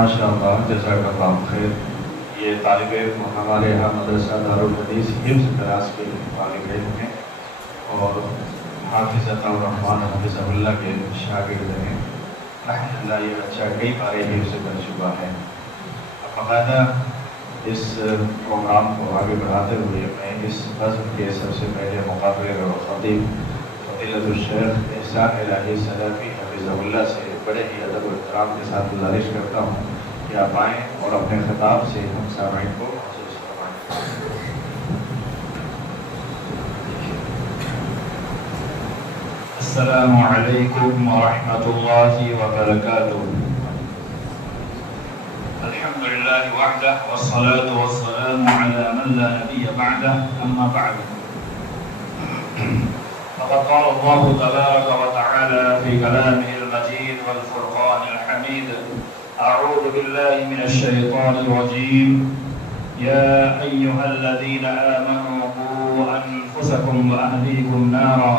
ماشاء اللہ، جزاک اللہ خیر۔ یہ طالب علم ہمارے یہاں مدرسہ دارالحدیث حفظ کلاس کے طالب علم ہیں اور حافظ عطا الرحمن حافظ اللہ کے شاگرد ہیں۔ الحمد للہ یہ بچہ کئی بار حفظ کر چکا ہے۔ باقاعدہ اس پروگرام کو آگے بڑھاتے ہوئے میں اس نظم کے سب سے پہلے مقرر اور خطیب فضیلت الشیخ احسان الہی سلفی حفظہ اللہ سے بڑے ہی ادب و احترام کے ساتھ گزارش کرتا ہوں کہ آپ آئیں اور اپنے خطاب سے ہم سامعین کو محسوس فرمائیں۔ السلام علیکم ورحمۃ اللہ وبرکاتہ۔ الحمد للہ وحدہ والصلاة والسلام علی من لا نبی بعدہ، اما بعد۔ فقد قال الله تبارك وتعالى في كلامه المجيد والفرقان الحميد: أعوذ بالله من الشيطان الرجيم، يا أيها الذين آمنوا قوا أنفسكم وأهليكم نارا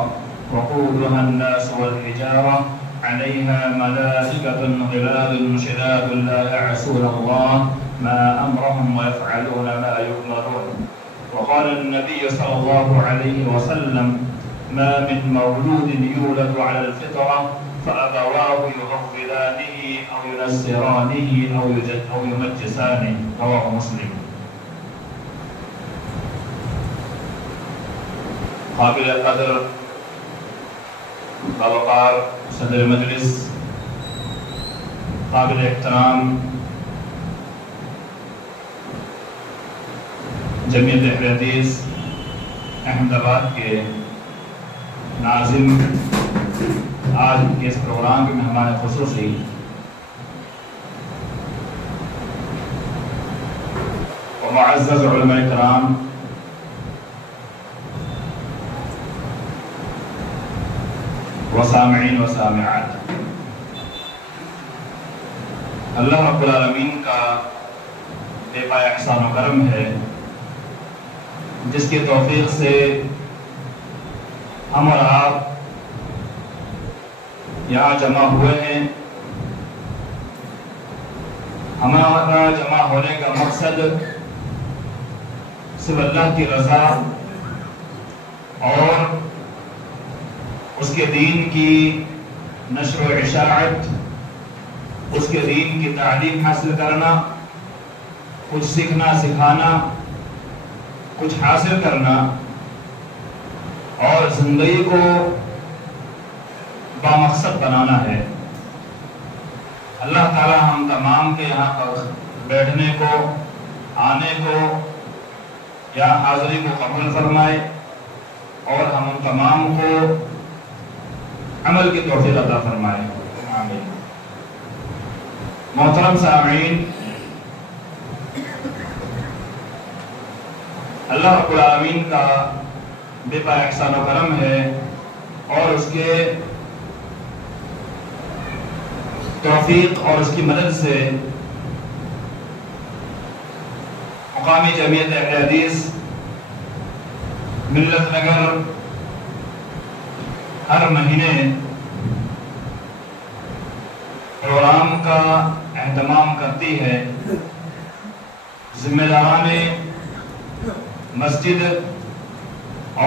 وقودها الناس والحجارة عليها ملائكة غلاظ شداد لا يعصون الله ما أمرهم ويفعلون ما يؤمرون. وقال النبي صلى الله عليه وسلم: ما من مولود يولد على الفطرة فأبواه يهودانه أو ينصرانه أو يمجسانه. رواه مسلم۔ قابل قدر باوقار صدر مجلس، قابل احترام جمعیت اہل حدیث احمد آباد کے ناظم، آج کے اس پروگرام کے مہمان خصوصی و معزز علماء کرام، و سامعین و سامعات، اللہ رب العالمین کا بے پایہ احسان و کرم ہے جس کی توفیق سے ہم اور آپ یہاں جمع ہوئے ہیں۔ ہمارا جمع ہونے کا مقصد صرف اللہ کی رضا اور اس کے دین کی نشر و اشاعت، اس کے دین کی تعلیم حاصل کرنا، کچھ سیکھنا سکھانا، کچھ حاصل کرنا اور زندگی کو بامقصد بنانا ہے۔ اللہ تعالی ہم تمام کے یہاں پر بیٹھنے کو، آنے کو یا حاضری کو قبول فرمائے اور ہم تمام کو عمل کی توفیق عطا فرمائے، آمین۔ محترم سامعین، اللہ رب العالمین کا بے پایہ احسان و کرم ہے اور اس کے توفیق اور اس کی مدد سے مقامی جمعیت اہل حدیث ملت نگر ہر مہینے پروگرام کا اہتمام کرتی ہے۔ ذمہ داران مسجد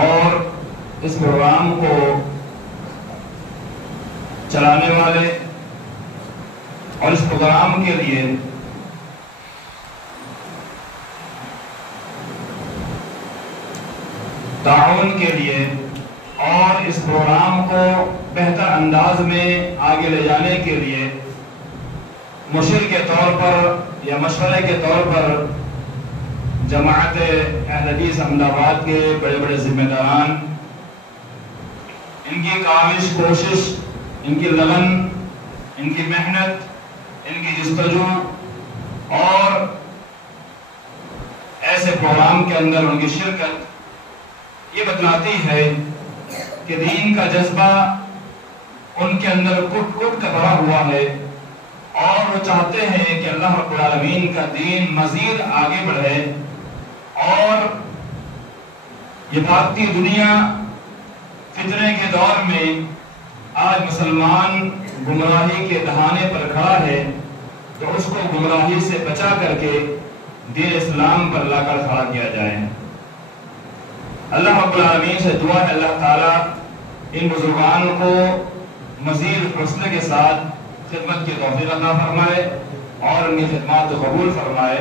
اور اس پروگرام کو چلانے والے اور اس پروگرام کے لیے تعاون کے لیے اور اس پروگرام کو بہتر انداز میں آگے لے جانے کے لیے مشیر کے طور پر یا مشورے کے طور پر جماعت اہل حدیث احمد آباد کے بڑے بڑے ذمہ داران، ان کی کاوش کوشش، ان کی لگن، ان کی محنت، ان کی جستجو اور ایسے پروگرام کے اندر ان کی شرکت یہ بتلاتی ہے کہ دین کا جذبہ ان کے اندر کٹ کٹ کر بھرا ہوا ہے اور وہ چاہتے ہیں کہ اللہ رب العالمین کا دین مزید آگے بڑھے اور یہ بھاگتی دنیا فتنے کے دور میں آج مسلمان گمراہی کے دہانے پر کھڑا ہے تو اس کو گمراہی سے بچا کر کے دین اسلام پر لا کر کھڑا کیا جائے۔ اللہ رب العالمین سے دعا ہے اللہ تعالیٰ ان بزرگان کو مزید حسن کے ساتھ خدمت کی توفیق عطا فرمائے اور ان کی خدمات کو قبول فرمائے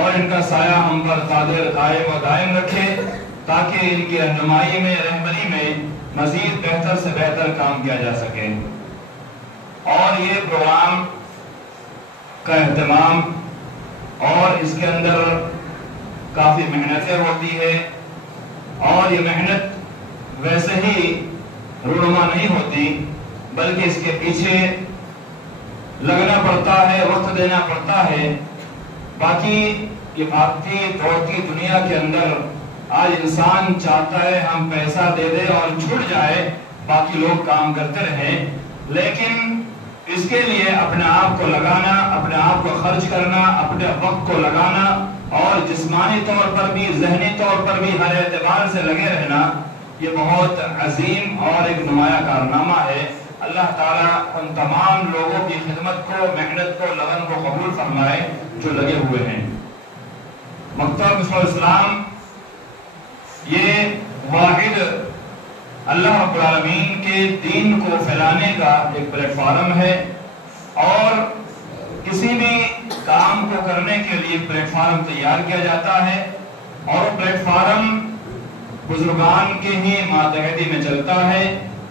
اور ان کا سایہ ہم پر قادر قائم و دائم رکھے تاکہ ان کی رہنمائی میں رہبری میں مزید بہتر سے بہتر کام کیا جا سکے۔ اور یہ پروگرام کا اہتمام اور اس کے اندر کافی محنتیں ہوتی ہے اور یہ محنت ویسے ہی رونما نہیں ہوتی بلکہ اس کے پیچھے لگنا پڑتا ہے، وقت دینا پڑتا ہے۔ باقی یہ بھاگتی دوڑتی دنیا کے اندر آج انسان چاہتا ہے ہم پیسہ دے دے اور چھوٹ جائے، باقی لوگ کام کرتے رہیں، لیکن اس کے لیے اپنے آپ کو لگانا، اپنے آپ کو خرچ کرنا، اپنے وقت کو لگانا اور جسمانی طور پر بھی ذہنی طور پر بھی ہر اعتبار سے لگے رہنا، یہ بہت عظیم اور ایک نمایاں کارنامہ ہے۔ اللہ تعالیٰ ان تمام لوگوں کی خدمت کو، محنت کو، لگن کو قبول فرمائے جو لگے ہوئے ہیں۔ مکتب مصباح الاسلام یہ واحد اللہ رب العالمین کے دین کو پھیلانے کا ایک پلیٹ فارم ہے اور کسی بھی کام کو کرنے کے لیے پلیٹ فارم تیار کیا جاتا ہے اور وہ پلیٹ فارم بزرگان کے ہی ماتحتی میں چلتا ہے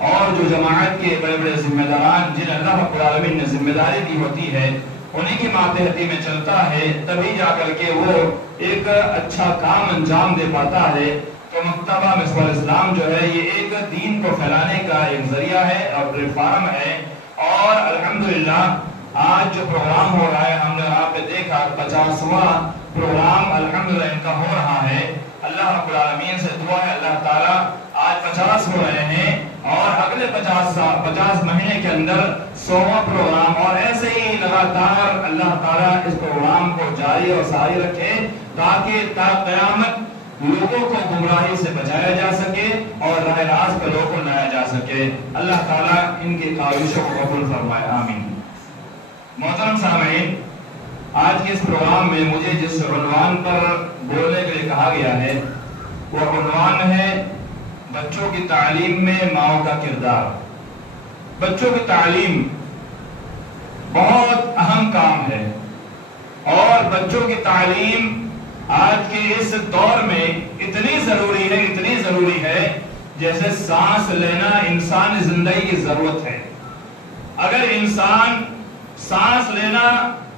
اور جو جماعت کے بڑے بڑے ذمہ داران جنہیں اللہ رب العالمین نے ذمہ داری دی ہوتی ہے انہی کی ماتحتی میں چلتا ہے، تبھی جا کر کے وہ ایک اچھا کام انجام دے پاتا ہے۔ تو مکتبہ مصباح الاسلام جو ہے یہ ایک دین کو پھیلانے کا ایک ذریعہ ہے اور پلیٹ فارم ہے اور الحمدللہ آج جو پروگرام ہو رہا ہے ہم نے آپ پہ دیکھا 50واں پروگرام الحمدللہ ان کا ہو رہا ہے۔ اللہ رب العالمین سے دعا ہے اللہ تعالیٰ آج 50 ہو رہے ہیں اور اگلے 50 مہینے کے اندر 100واں پروگرام اور ایسے ہی لگاتار اللہ تعالیٰ اس پروگرام کو جاری اور ساری رکھے تاکہ تا قیامت لوگوں کو گمراہی سے بچایا جا سکے اور راہ راست پر لوگوں کو لایا جا سکے۔ اللہ تعالیٰ ان کی کاوشوں کو قبول فرمائے، آمین۔ محترم سامعین، آج کے اس پروگرام میں مجھے جس عنوان پر بولنے کے لیے کہا گیا ہے وہ عنوان ہے بچوں کی تعلیم میں ماؤں کا کردار۔ بچوں کی تعلیم بہت اہم کام ہے اور بچوں کی تعلیم آج کے اس دور میں اتنی ضروری ہے جیسے سانس لینا انسانی زندگی کی ضرورت ہے۔ اگر انسان سانس لینا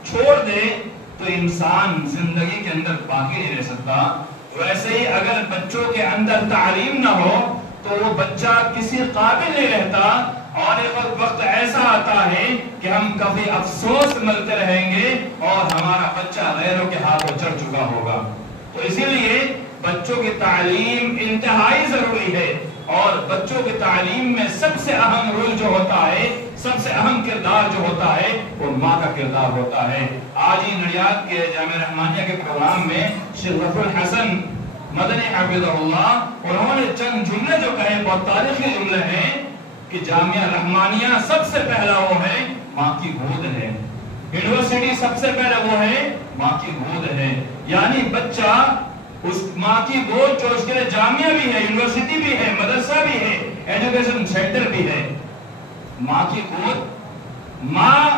چھوڑ دے تو انسان زندگی کے اندر باقی نہیں رہ سکتا۔ ویسے ہی اگر بچوں کے اندر تعلیم نہ ہو تو وہ بچہ کسی قابل نہیں رہتا اور ایک وقت ایسا آتا ہے کہ ہم کبھی افسوس ملتے رہیں گے اور ہمارا بچہ غیروں کے ہاتھوں چڑھ چکا ہوگا۔ تو اسی لیے بچوں کی تعلیم انتہائی ضروری ہے اور بچوں کی تعلیم میں سب سے اہم رول جو ہوتا ہے، سب سے اہم کردار جو ہوتا ہے وہ ماں کا کردار ہوتا ہے۔ آج ہی نڑیاد کے جامعہ رحمانیہ کے پروگرام میں شیخ ظفر الحسن مدنی حفظہ اللہ انہوں نے چند جملے جو کہے بہت تاریخی جملے ہیں کہ جامعہ رحمانیہ سب سے پہلا وہ ہے ماں کی گود ہے، یونیورسٹی سب سے پہلے وہ ہے ماں کی گود ہے، یعنی بچہ اس ماں کی گود جو اس کے لیے جامعہ بھی ہے، یونیورسٹی بھی ہے، مدرسہ بھی ہے، ایجوکیشن سینٹر بھی ہے۔ ماں کی گود، ماں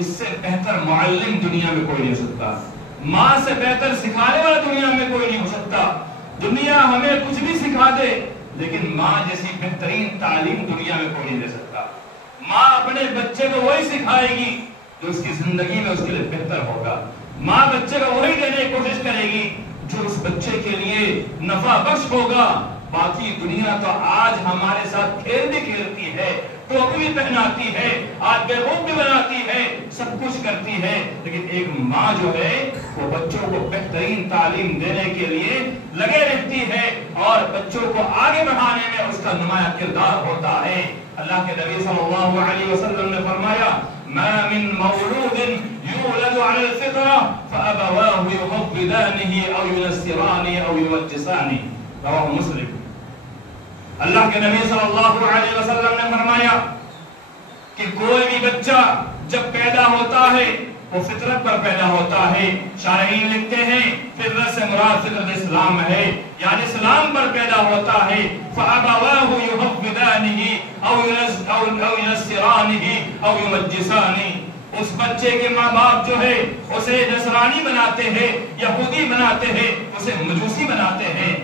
اس سے بہتر معلم دنیا میں کوئی نہیں ہو سکتا، ماں سے بہتر سکھانے والا دنیا میں کوئی نہیں ہو سکتا۔ دنیا ہمیں کچھ بھی سکھا دے لیکن ماں جیسی بہترین تعلیم دنیا میں کوئی نہیں دے سکتا۔ ماں اپنے بچے کو وہی سکھائے گی جو اس کی زندگی میں اس کے لیے بہتر ہوگا۔ ماں بچے کو وہی دینے کی کوشش کرے گی جو اس بچے کے لیے نفع بخش ہوگا۔ باقی دنیا تو آج ہمارے ساتھ کھیل بھی کھیلتی ہے، ٹوپی بھی پہناتی ہے، آج بیوقوف بھی بناتی ہے، سب کچھ کرتی ہے، لیکن ایک ماں جو ہے وہ بچوں کو بہترین تعلیم دینے کے لیے لگے رہتی ہے اور بچوں کو آگے بڑھانے میں اس کا نمایاں کردار ہوتا ہے۔ اللہ کے نبی صلی اللہ علیہ وسلم نے فرمایا ما من مولود يولد على الفطرة فأبواه يهودانه أو ينصرانه أو يمجسانه، رواه مسلم۔ اللہ کے نبی صلی اللہ علیہ وسلم نے فرمایا کہ کوئی بھی بچہ جب پیدا ہوتا ہے وہ فطرت پر پیدا ہوتا ہے. شارحین لکھتے ہیں فطرت سے مراد فطرت اسلام ہے، یعنی اسلام پر پیدا ہوتا ہے. فَأَبَوَاهُ يُحَوِّدَانِهِ أَوْ يُنَصِّرَانِهِ أَوْ يُمَجِّسَانِهِ. اس بچے کے ماں باپ جو ہے اسے نصرانی بناتے ہیں، یہودی بناتے ہیں، اسے مجوسی بناتے ہیں.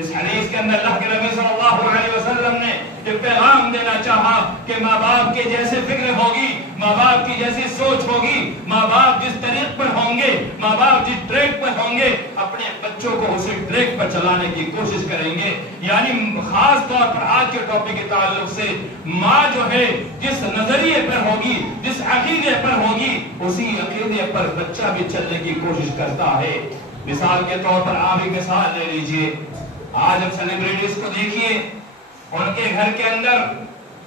اس حدیث کے اندر اللہ کے نبی صلی اللہ علیہ وسلم نے ایک پیغام دینا چاہا کہ ماں باپ کے جیسے فکر ہوگی، ماں باپ کی جیسی سوچ ہوگی، ماں باپ جس طریق پر ہوں گے، ماں باپ جس ٹریک پر ہوں گے، اپنے بچوں کو اسی ٹریک پر چلانے کی کوشش کریں گے. یعنی خاص طور پر آج کے ٹاپک کے تعلق سے ماں جو ہے جس نظریے پر ہوگی، جس عقیدے پر ہوگی، اسی عقیدے پر بچہ بھی چلنے کی کوشش کرتا ہے. مثال کے طور پر آپ ایک مثال لے لیجئے. آج اب سیلیبریٹیز کو دیکھیے، ان کے گھر کے اندر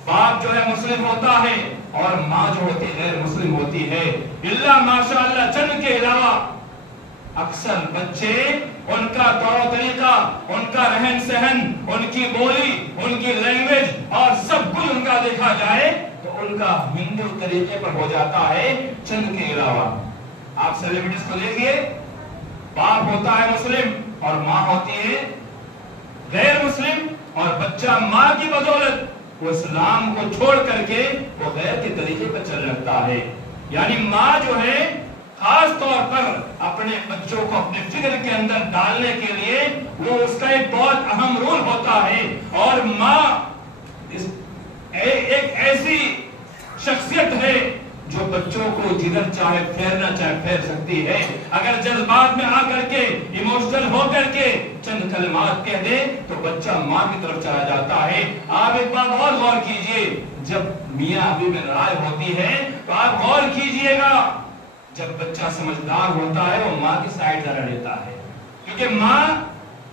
باپ جو ہے مسلم ہوتا ہے اور ماں جو ہوتی ہے غیر مسلم ہوتی ہے. اللہ ماشاءاللہ چند کے علاوہ اکثر بچے ان کا طور و طریقہ، ان کا رہن سہن، ان کی بولی، ان کی لینگویج اور سب کچھ ان کا دیکھا جائے تو ان کا ہندو طریقے پر ہو جاتا ہے چند کے علاوہ. آپ سیلیبریٹیز کو دیکھیے، باپ ہوتا ہے مسلم اور ماں ہوتی ہے غیر مسلم، اور بچہ ماں کی بدولت وہ اسلام کو چھوڑ کر کے وہ غیر کے طریقے پر چل رکھتا ہے. یعنی ماں جو ہے خاص طور پر اپنے بچوں کو اپنے فکر کے اندر ڈالنے کے لیے وہ اس کا ایک بہت اہم رول ہوتا ہے. اور ماں ایک ایسی شخصیت ہے جو بچوں کو جدھر چاہے پھیرنا چاہے پھیر سکتی ہے. اگر جذبات میں آ کر کے ایموشنل ہو کر کے چند کلمات کہہ دے تو بچہ ماں کی طرف چلا جاتا ہے. آپ ایک بات اور غور کیجئے، جب میاں بیوی میں لڑائی ہوتی ہے تو آپ غور کیجئے گا، جب بچہ سمجھدار ہوتا ہے وہ ماں کی سائیڈ ذرا لیتا ہے، کیونکہ ماں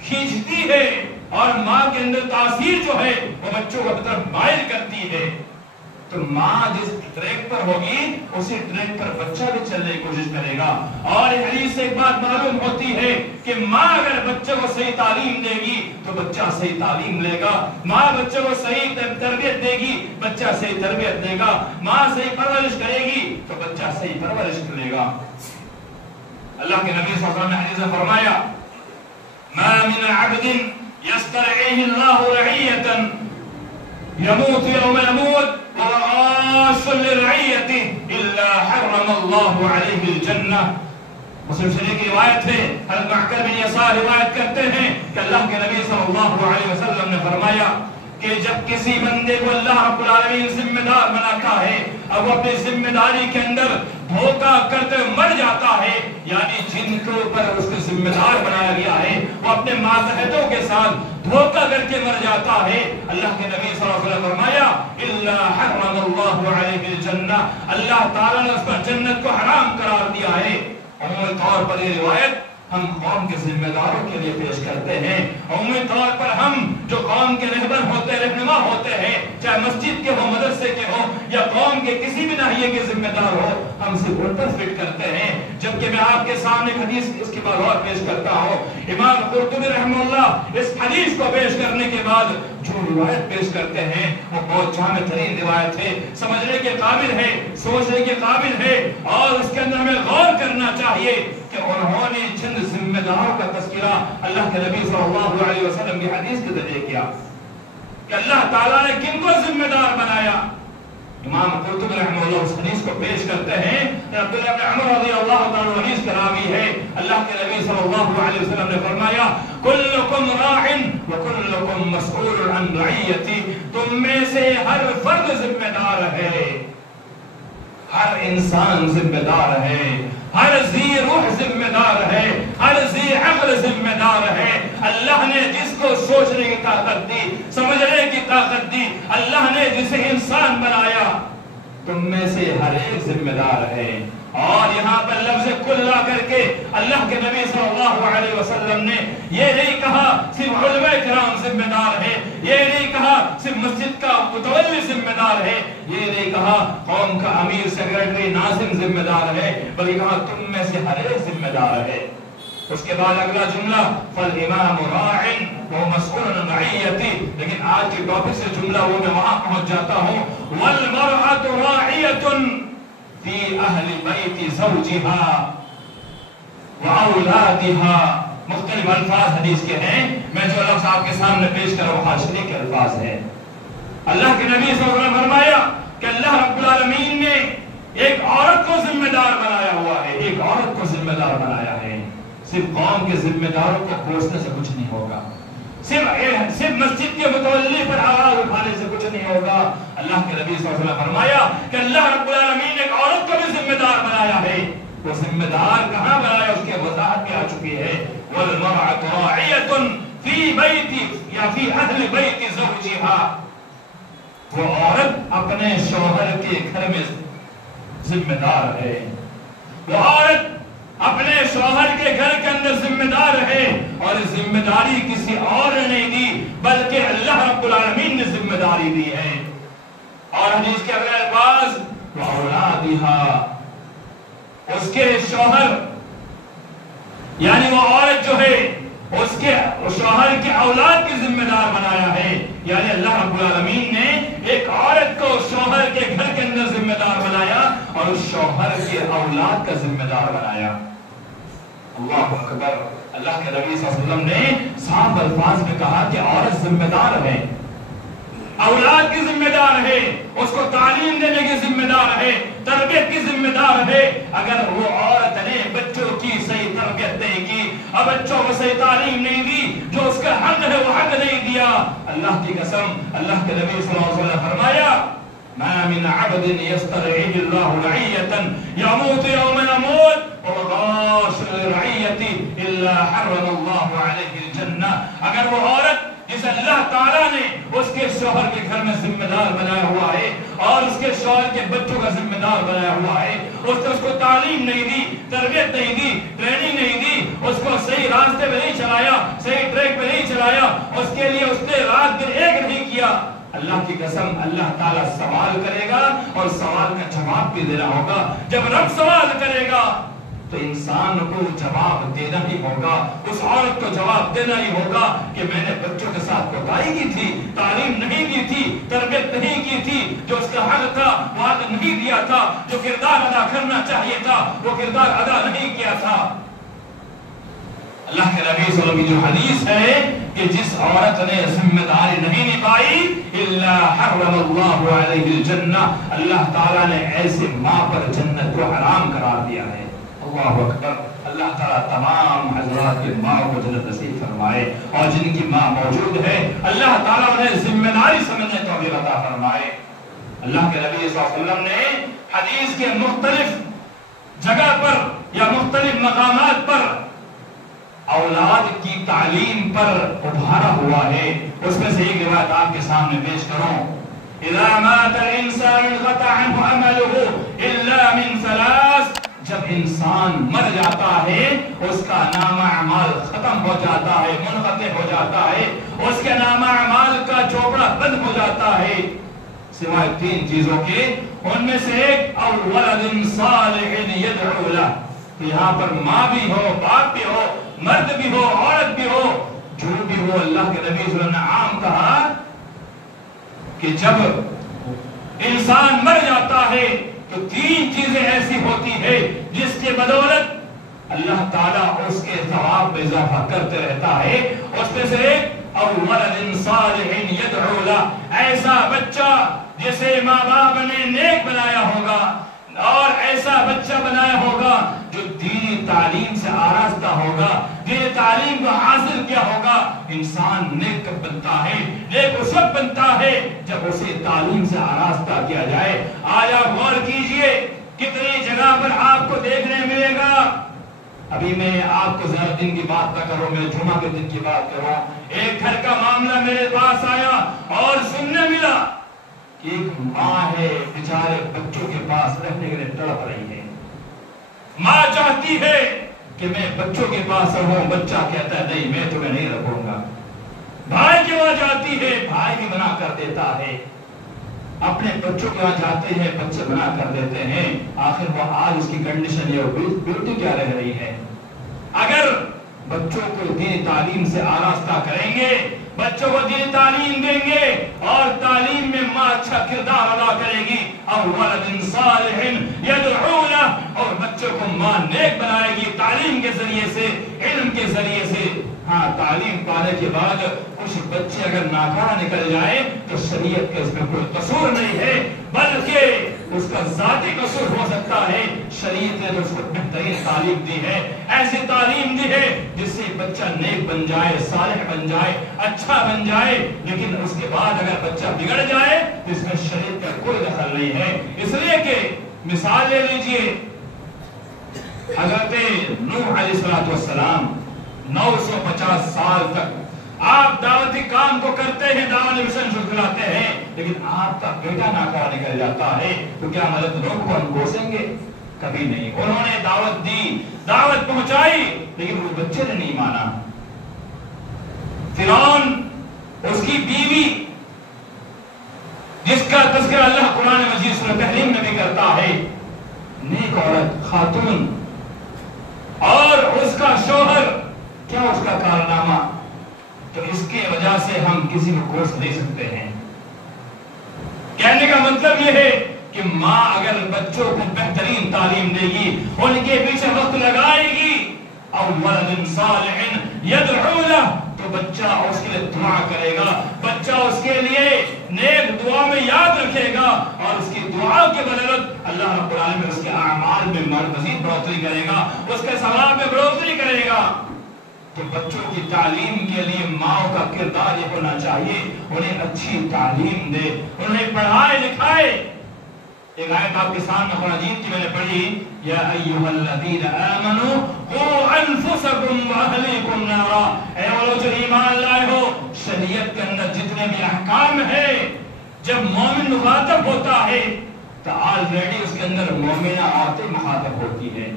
کھینچتی ہے اور ماں کے اندر تاثیر جو ہے وہ بچوں کو طرف مائل کرتی ہے. تو ماں جس ٹریک پر ہوگی اسی ٹریک پر بچہ بھی چلنے کی کوشش کرے گا. اور حدیث سے ایک بات معلوم ہوتی ہے کہ ماں اگر بچے کو صحیح تعلیم دے گی تو بچہ صحیح تعلیم لے گا. ماں بچے کو صحیح تربیت دے گی، بچہ صحیح تربیت دے گا. ماں صحیح پرورش کرے گی تو بچہ صحیح پرورش کرے گا. اللہ کے نبی صلی اللہ علیہ وسلم نے حدیث میں فرمایا ما من عبد يسترعيه الله رعية يموت يوم يموت وعاش لرعيته إلا حرم الله عليه الجنة. مسلم شریف کی روایت ہے، حضرت معقل بن یسار روایت کرتے ہیں کہ اللہ کے نبی صلی اللہ علیہ وسلم نے فرمایا کہ جب کسی بندے کو اللہ رب العالمین ذمہ دار بناتا ہے اور وہ اپنی ذمہ داری کے اندر دھوکہ کرتے مر جاتا ہے، یعنی جن کے اوپر اس کو ذمہ دار بنایا گیا ہے وہ اپنے ماتحتوں کے ساتھ دھوکہ کر کے مر جاتا ہے، اللہ کے نبی صلی اللہ علیہ وسلم فرمایا الا حرم اللہ علیہ الجنہ، اللہ تعالیٰ نے اس پر جنت کو حرام قرار دیا ہے. عمومی طور پر یہ روایت ہم قوم کے ذمہ داروں کے لیے پیش کرتے ہیں. عمومی طور پر ہم جو قوم کے رہبر ہوتے رہنما ہوتے ہیں، چاہے مسجد کے ہو، مدرسے کے ہو یا قوم کے کسی بھی ناحیے کے ذمہ دار ہو، ہم صرف ان پر فٹ کرتے ہیں. جبکہ میں آپ کے سامنے حدیث اس کے بعد اور پیش کرتا ہوں. امام قرطبی رحمہ اللہ اس حدیث کو پیش کرنے کے بعد جو روایت پیش کرتے ہیں وہ بہت جامع ترین روایت ہے، سمجھنے کے قابل ہے، سوچنے کے قابل ہے، اور اس کے اندر ہمیں غور کرنا چاہیے کہ انہوں نے چند ذمہ داروں کا تذکرہ اللہ کے نبی صلی اللہ علیہ وسلم کی حدیث کے ذریعے کیا کہ اللہ تعالیٰ نے کن کو ذمہ دار بنایا. امام قرطبی رحمہ اللہ اس حدیث کو پیش کرتے ہیں کہ عبداللہ بن عمر رضی اللہ تعالیٰ عنہ حدیث کا راوی ہے. اللہ کے نبی صلی اللہ علیہ وسلم نے فرمایا کلکم راع وکلکم مسئول عن رعیتی، تم میں سے ہر فرد ذمہ دار ہے، ہر انسان ذمہ دار ہے، ہر ذی روح ذمہ دار ہے، ہر ذی عقل ذمہ دار ہے. اللہ نے جس کو سوچنے کی طاقت دی، سمجھنے کی طاقت دی، اللہ نے جسے انسان بنایا، تم میں سے ہر ایک ذمہ دار ہے. اور یہاں پر لفظ کل لا کر کے اللہ کے نبی صلی اللہ علیہ وسلم نے یہ نہیں کہا صرف علماء کرام ذمہ دار ہے، یہ نہیں کہا صرف مسجد کا متولی ذمہ دار ہے، یہ نہیں کہا قوم کا امیر سیکرٹری ناظم ذمہ دار ہے، بلکہ کہا تم میں سے ہر ایک ذمہ دار ہے. اس کے بعد اگلا جملہ فالامام راع ومسئول عن رعیتی. لیکن آج کے ٹاپک سے جملہ وہ میں وہاں پہنچ جاتا ہوں والمرأة راعیۃ، فی اہل بیت زوجہا وَأَوْلَادِهَا. مختلف الفاظ حدیث کے ہیں، میں جو لفظ آپ کے سامنے پیش کر رہا ہوں حاشیے کے الفاظ ہیں. اللہ کے نبی صلی اللہ علیہ وسلم فرمایا کہ اللہ رب العالمین نے ایک عورت کو ذمہ دار بنایا ہوا ہے، ایک عورت کو ذمہ دار بنایا ہے. صرف قوم کے ذمہ داروں کو کوسنے سے کچھ نہیں ہوگا، صرف مسجد کے متولی پر آواز اٹھانے سے کچھ نہیں ہوگا. اللہ کے نبی صلی اللہ علیہ وسلم فرمایا کہ اللہ رب العالمین نے ایک عورت کو بھی ذمہ دار بنایا ہے. وہ ذمہ دار کہاں بنایا اس کی وضاحت بھی آ چکی ہے. وَالْمَرْأَةُ رَاعِيَةٌ فِي بَيْتِ یا فِي أَهْلِ بَيْتِ زَوْجِهَا. وہ عورت اپنے شوہر کے گھر میں ذمہ دار ہے، وہ عورت اپنے شوہر کے گھر کے اندر ذمہ دار ہے، اور اس ذمہ داری کسی اور نے نہیں دی بلکہ اللہ رب العالمین نے ذمہ داری دی ہے. اور حدیث کے اگلے الفاظ وَأَوْلَادِهَا، اس کے شوہر یعنی وہ عورت جو ہے اس کے شوہر کے اولاد کی ذمہ دار بنایا ہے. یعنی اللہ رب العالمین نے ایک عورت کو شوہر کے گھر کے اندر ذمہ دار بنایا اور اس شوہر کے اولاد کا ذمہ دار بنایا. اللہ اکبر. اللہ کے نبی صلی اللہ علیہ وسلم نے صاف الفاظ میں کہا کہ عورت ذمہ دار ہے، اولاد کی ذمہ دار ہے، اس کو تعلیم دینے کی ذمہ دار ہے، تربیت کی ذمہ دار ہے. اگر وہ عورت نے بچوں کی صحیح تربیت نہیں کی اور بچوں کو صحیح تعلیم نہیں دی، جو اس کا حق ہے وہ حق نہیں دیا، اللہ کی قسم اللہ کے نبی صلی اللہ علیہ وسلم فرمایا ما من عبد يسترعيه الله رعية يموت يوم يموت وغاش لرعيته إلا حرم الله عليه الجنة. اگر وہ عورت جس اللہ تعالیٰ نے اس کے شوہر کے گھر میں ذمہ دار بنایا ہوا ہے اور اس کے شوہر کے بچوں کا ذمہ دار بنایا ہوا ہے، اس نے اس کو تعلیم نہیں دی، تربیت نہیں دی، ٹریننگ نہیں دی، اس کو صحیح راستے پہ نہیں چلایا، صحیح ٹریک پہ نہیں چلایا، اس کے لیے اس نے رات دن ایک نہیں کیا، اللہ کی قسم اللہ تعالیٰ سوال کرے گا اور سوال کا جواب بھی دینا ہوگا. جب رب سوال کرے گا تو انسان کو جواب دینا ہی ہوگا، اس عورت کو جواب دینا ہی ہوگا کہ میں نے بچوں کے ساتھ کوتاہی کی تھی، تعلیم نہیں دی تھی، تربیت نہیں کی تھی، جو اس کا حق تھا وہ حق نہیں دیا تھا، جو کردار ادا کرنا چاہیے تھا وہ کردار ادا نہیں کیا تھا. اللہ کے نبی صلی اللہ علیہ وسلم کی جو حدیث ہے کہ جس عورت نے ذمہ داری نہیں نبھائی الا حرم اللہ علیہ الجنہ، اللہ تعالیٰ نے ایسے ماں پر جنت کو حرام قرار دیا ہے. اللہ اکبر. اللہ تعالیٰ تمام حضرات کی ماں کو جنت نصیب فرمائے اور جن کی ماں موجود ہے اللہ تعالیٰ انہیں ذمہ داری سمجھنے توفیق عطا فرمائے. اللہ کے نبی صلی اللہ علیہ وسلم نے حدیث کے مختلف جگہ پر یا مختلف مقامات پر اولاد کی تعلیم پر ابھارا ہوا ہے. اس میں سے ایک روایت آپ کے سامنے پیش کروں. اذا مات الانسان انقطع عنه عمله الا من ثلاث. جب انسان مر جاتا ہے اس کا نامہ اعمال ختم ہو جاتا ہے، منقطع ہو جاتا ہے، اس کے نامہ اعمال کا چوپڑا بند ہو جاتا ہے سوائے تین چیزوں کے. ان میں سے ایک او ولد صالح يدعو له. یہاں پر ماں بھی ہو، باپ بھی ہو، مرد بھی ہو، عورت بھی ہو، جو بھی ہو، اللہ کے نبی صلی اللہ علیہ وسلم نے عام کہا کہ جب انسان مر جاتا ہے تو تین چیزیں ایسی ہوتی ہے جس کے بدولت اللہ تعالیٰ اس کے ثواب میں اضافہ کرتے رہتا ہے. اس میں سے ایک او ولد صالح يدعو له، ایسا بچہ جسے ماں باپ نے نیک بنایا ہوگا اور ایسا بچہ بنایا ہوگا جو دینی تعلیم سے آراستہ ہوگا، دینی تعلیم کو حاصل کیا ہوگا. انسان نیک بنتا ہے، نیک اس وقت بنتا ہے جب اسے تعلیم سے آراستہ کیا جائے. آج آپ غور کیجئے کتنی جگہ پر آپ کو دیکھنے ملے گا. ابھی میں آپ کو زیادہ دن کی بات نہ کروں، میں جمعہ کے دن کی بات کروں. ایک گھر کا معاملہ میرے پاس آیا اور سننے ملا کہ ایک ماں ہے بیچارے بچوں کے پاس رہنے کے لیے تڑپ رہی ہے. ماں چاہتی ہے کہ میں بچوں کے پاس رہوں، بچہ کہتا ہے نہیں میں تمہیں نہیں رکھوں گا. بھائی کی وہاں جاتی ہے، بھائی بھی منع کر دیتا ہے. اپنے بچوں کے وہاں جاتے ہیں، بچے منع کر دیتے ہیں. آخر وہ آج اس کی کنڈیشن یہ بیوٹی کیا رہ رہی ہے. اگر بچوں کو دینی تعلیم سے آراستہ کریں گے، بچوں کو دینی تعلیم دیں گے اور تعلیم میں ماں اچھا کردار ادا کرے گی. اور ولد صالح يدعو ماں نیک بنائے گی تعلیم کے ذریعے سے، علم کے ذریعے سے۔ ہاں تعلیم پانے کے بعد کچھ بچے اگر ناکارہ نکل جائے تو شریعت کا اس میں کوئی قصور نہیں ہے، بلکہ اس کا ذاتی قصور ہو سکتا ہے۔ شریعت نے تو اس کو بہترین تعلیم دی ہے، ایسی تعلیم دی ہے جس سے بچہ نیک بن جائے، صالح بن جائے، اچھا بن جائے۔ لیکن اس کے بعد اگر بچہ بگڑ جائے تو اس میں شریعت کا کوئی دخل نہیں ہے۔ اس لیے کہ مثال لے لیجئے حضرت نوح علیہ السلام 950 سال تک آپ دعوتی کام کو کرتے ہیں، دعوت مشن شروع کراتے ہیں، لیکن آپ کا بیٹا ناکارہ نکل جاتا ہے تو کیا مدد لوگ کو ہم کوسیں گے؟ کبھی نہیں۔ انہوں نے دعوت دی، دعوت پہنچائی، لیکن وہ بچے نے نہیں مانا۔ فرعون، اس کی بیوی جس کا تذکرہ اللہ قرآن مجید سورہ تحریم میں بھی کرتا ہے، نیک عورت، خاتون، اور اس کا شوہر، کیا اس کا کارنامہ، تو اس کے وجہ سے ہم کسی کو کوس دے سکتے ہیں۔ کہنے کا مطلب یہ ہے کہ ماں اگر بچوں کو بہترین تعلیم دے گی، ان کے پیچھے وقت لگائے گی، او ولد صالح یدعو لہ، تو بچہ اس کے لیے دعا کرے گا، بچہ اس کے لیے نیک دعا میں یاد رکھے گا، اور اس کی دعا کے بدولت اللہ رب العالمین اس کے اعمال میں مزید بڑھوتری کرے گا، اس کے ثواب میں بڑھوتری کرے گا۔ تو بچوں کی تعلیم کے لیے ماں کا کردار یہ ہونا چاہیے، انہیں اچھی تعلیم دے، انہیں پڑھائے لکھائے۔ ایک آیت آپ کے سامنے قرآن مجید کی میں نے پڑھی، یا ایھا الذین آمنوا قوا انفسکم واہلیکم نارا، اے وہ لوگ جو ایمان لائے ہو، شریعت کے اندر جتنے بھی احکام ہیں، جب مومن مخاطب ہوتا ہے تو آلریڈی اس کے اندر مومنہ عورتیں مخاطب ہوتی ہے۔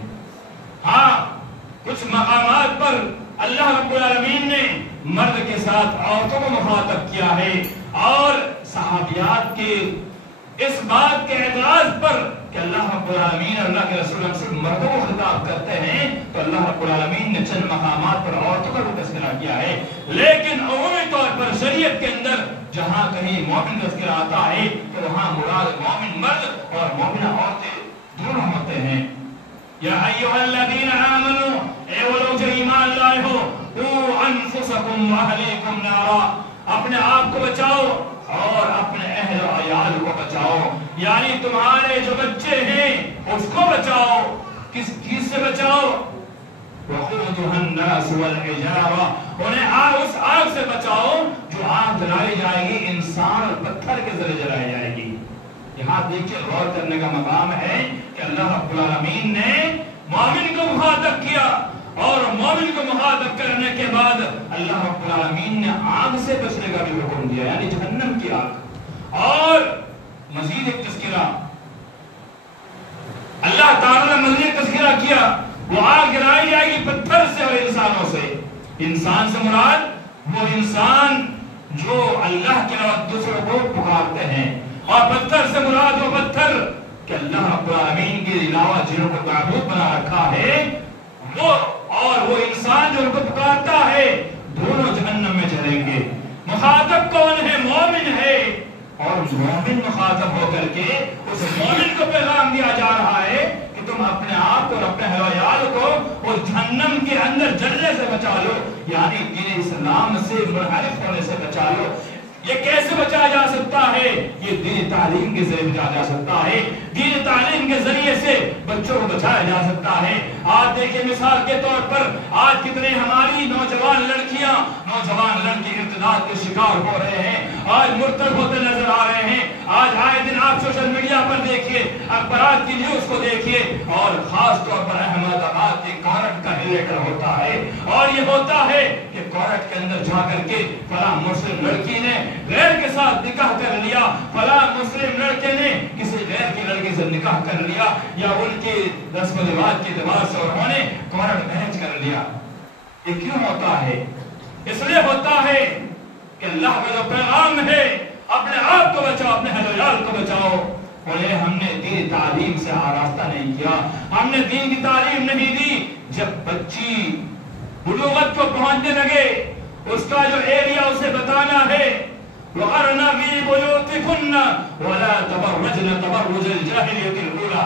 ہاں کچھ مقامات پر اللہ رب العالمین نے مرد کے ساتھ عورتوں کو مخاطب کیا ہے، اور صحابیات کے اس بات کے اعتراض پر کہ اللہ رب العالمین اور اللہ کے رسول ہم سے مردوں کو خطاب کرتے ہیں، تو اللہ رب العالمین نے چند مقامات پر عورتوں کا بھی تذکرہ کیا ہے، لیکن عمومی طور پر شریعت کے اندر جہاں کہیں مومن تذکرہ آتا ہے تو وہاں مراد مومن مرد اور مومنہ عورتیں دونوں ہوتے ہیں۔ یا ایھا الذین آمنوا، اے وہ لوگ جو ایمان لائے ہو، قوا انفسکم واہلیکم نارا، اپنے آپ کو بچاؤ اور اپنے اہل و عیال کو بچاؤ، یعنی تمہارے جو بچے ہیں اس کو بچاؤ۔ کس چیز سے بچاؤ؟ وقودها الناس والحجارہ، انہیں اس آگ سے بچاؤ جو آگ جلائی جائے گی، انسان اور پتھر کے ذریعے جلائی جائے گی۔ یہاں دیکھیں غور کرنے کا مقام ہے کہ اللہ رب العالمین نے مومن کو مخاطب کیا، اور مومن کو مخاطب کرنے کے بعد اللہ رب العالمین نے آگ سے بچنے کا بھی حکم دیا، یعنی جہنم کی آگ۔ اور مزید ایک تذکرہ اللہ تعالیٰ نے مزید تذکرہ کیا، وہ آگ جلائی جائے گی پتھر سے اور انسانوں سے۔ انسان سے مراد وہ انسان جو اللہ کے علاوہ دوسروں کو پکارتے ہیں، اور پتھر سے مراد وہ پتھر کہ اللہ رب العالمین کے علاوہ جنہوں کو معبود بنا رکھا ہے وہ، اور وہ انسان جو ان کو پکارتا ہے، دونوں جہنم میں جلیں گے۔ مخاطب کون ہے؟ مومن ہے، اور مومن مخاطب ہو کر کے اس مومن کو پیغام دیا جا رہا ہے کہ تم اپنے آپ کو اور اپنے اہل و عیال کو اس جہنم کے اندر جلنے سے بچا لو، یعنی دین اسلام سے منحرف ہونے سے بچا لو۔ یہ کیسے بچایا جا سکتا ہے؟ یہ دین تعلیم کے ذریعے بچایا جا سکتا ہے، دین تعلیم کے ذریعے سے بچوں کو بچایا جا سکتا ہے۔ آج دیکھیں مثال کے طور پر آج کتنے ہماری نوجوان لڑکیاں، نوجوان لڑکی ارتداد کے شکار ہو رہے ہیں، آج مرتد ہوتے نظر آ رہے ہیں۔ آج آئے دن آپ سوشل میڈیا پر دیکھیے، اخبارات کی نیوز کو دیکھیے، اور خاص طور پر احمد آباد کے کارٹ کا ہیلیٹر ہوتا ہے، اور یہ ہوتا ہے کہ کارٹ کے اندر جا کر کے فلاں مسلم لڑکی نے غیر کے ساتھ نکاح کر لیا، فلاں مسلم لڑکے نے کسی غیر کی لڑکی سے نکاح کر لیا، یا ان کی رسم و رواج کے اعتبار سے انہوں نے کارٹ میچ کر لیا۔ یہ کیوں ہوتا ہے؟ اس لیے ہوتا ہے کہ اللہ کا جو پیغام ہے اپنے آپ کو بچاؤ، اپنے اہل و عیال کو بچاؤ، انہیں ہم نے دین تعلیم سے آراستہ نہیں کیا، ہم نے دین کی تعلیم نہیں دی۔ جب بچی بلوغت کو پہنچنے لگے، اس کا جو ایریا اسے بتانا ہے، وَقَرْنَ فِي بُيُوتِكُنَّ وَلَا تَبَرَّجْنَ تَبَرُّجَ الْجَاهِلِيَّةِ الْأُولَى،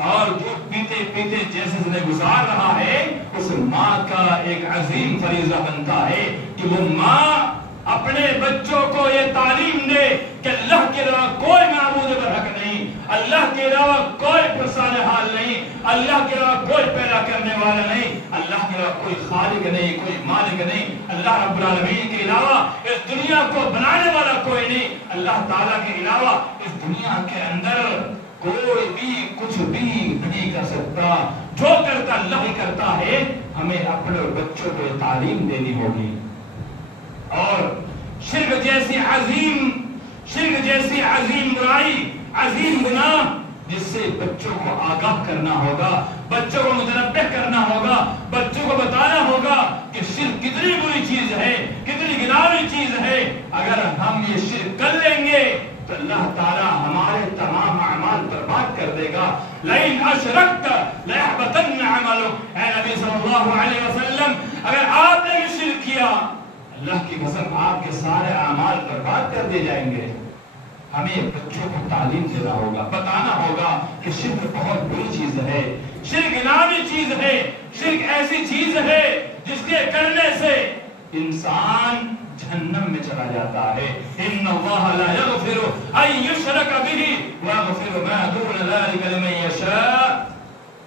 اور دودھ پیتے پیتے جیسے زندگی گزار رہا ہے، اس ماں کا ایک عظیم فریضہ بنتا ہے کہ وہ ماں اپنے بچوں کو یہ تعلیم دے کہ اللہ کے علاوہ کوئی معبود برحق نہیں، اللہ کے علاوہ کوئی پرسان حال نہیں، اللہ کے علاوہ کوئی پیدا کرنے والا نہیں، اللہ کے علاوہ کوئی خالق نہیں، کوئی مالک نہیں، اللہ رب العالمین کے علاوہ اس دنیا کو بنانے والا کوئی نہیں، اللہ تعالیٰ کے علاوہ اس دنیا کے اندر کوئی بھی کچھ بھی نہیں کر سکتا، جو کرتا اللہ ہی کرتا ہے۔ ہمیں اپنے بچوں کو تعلیم دینی ہوگی، اور شرک جیسی عظیم برائی، عظیم گناہ جس سے بچوں کو آگاہ کرنا ہوگا، بچوں کو متنبہ کرنا ہوگا، بچوں کو بتانا ہوگا کہ شرک کتنی بری چیز ہے، کتنی گناہی چیز ہے۔ اگر ہم یہ شرک کر لیں گے تو اللہ تعالیٰ ہمارے تمام اعمال برباد کر دے گا۔ لئن اشرکت لیحبطن عملک، اے نبی صلی اللہ علیہ وسلم اگر آپ نے بھی شرک کیا، اللہ کی قسم آپ کے سارے اعمال برباد کر دیے جائیں گے۔ ہمیں بچوں کو تعلیم دینا ہوگا، بتانا ہوگا کہ شرک بہت بری چیز ہے، شرک گناہی چیز ہے، شرک ایسی چیز ہے جس کے کرنے سے انسان جہنم میں چلا جاتا ہے۔ ان اللہ لا یغفر ان یشرک بہ ویغفر ما دون ذلک لمن یشاء۔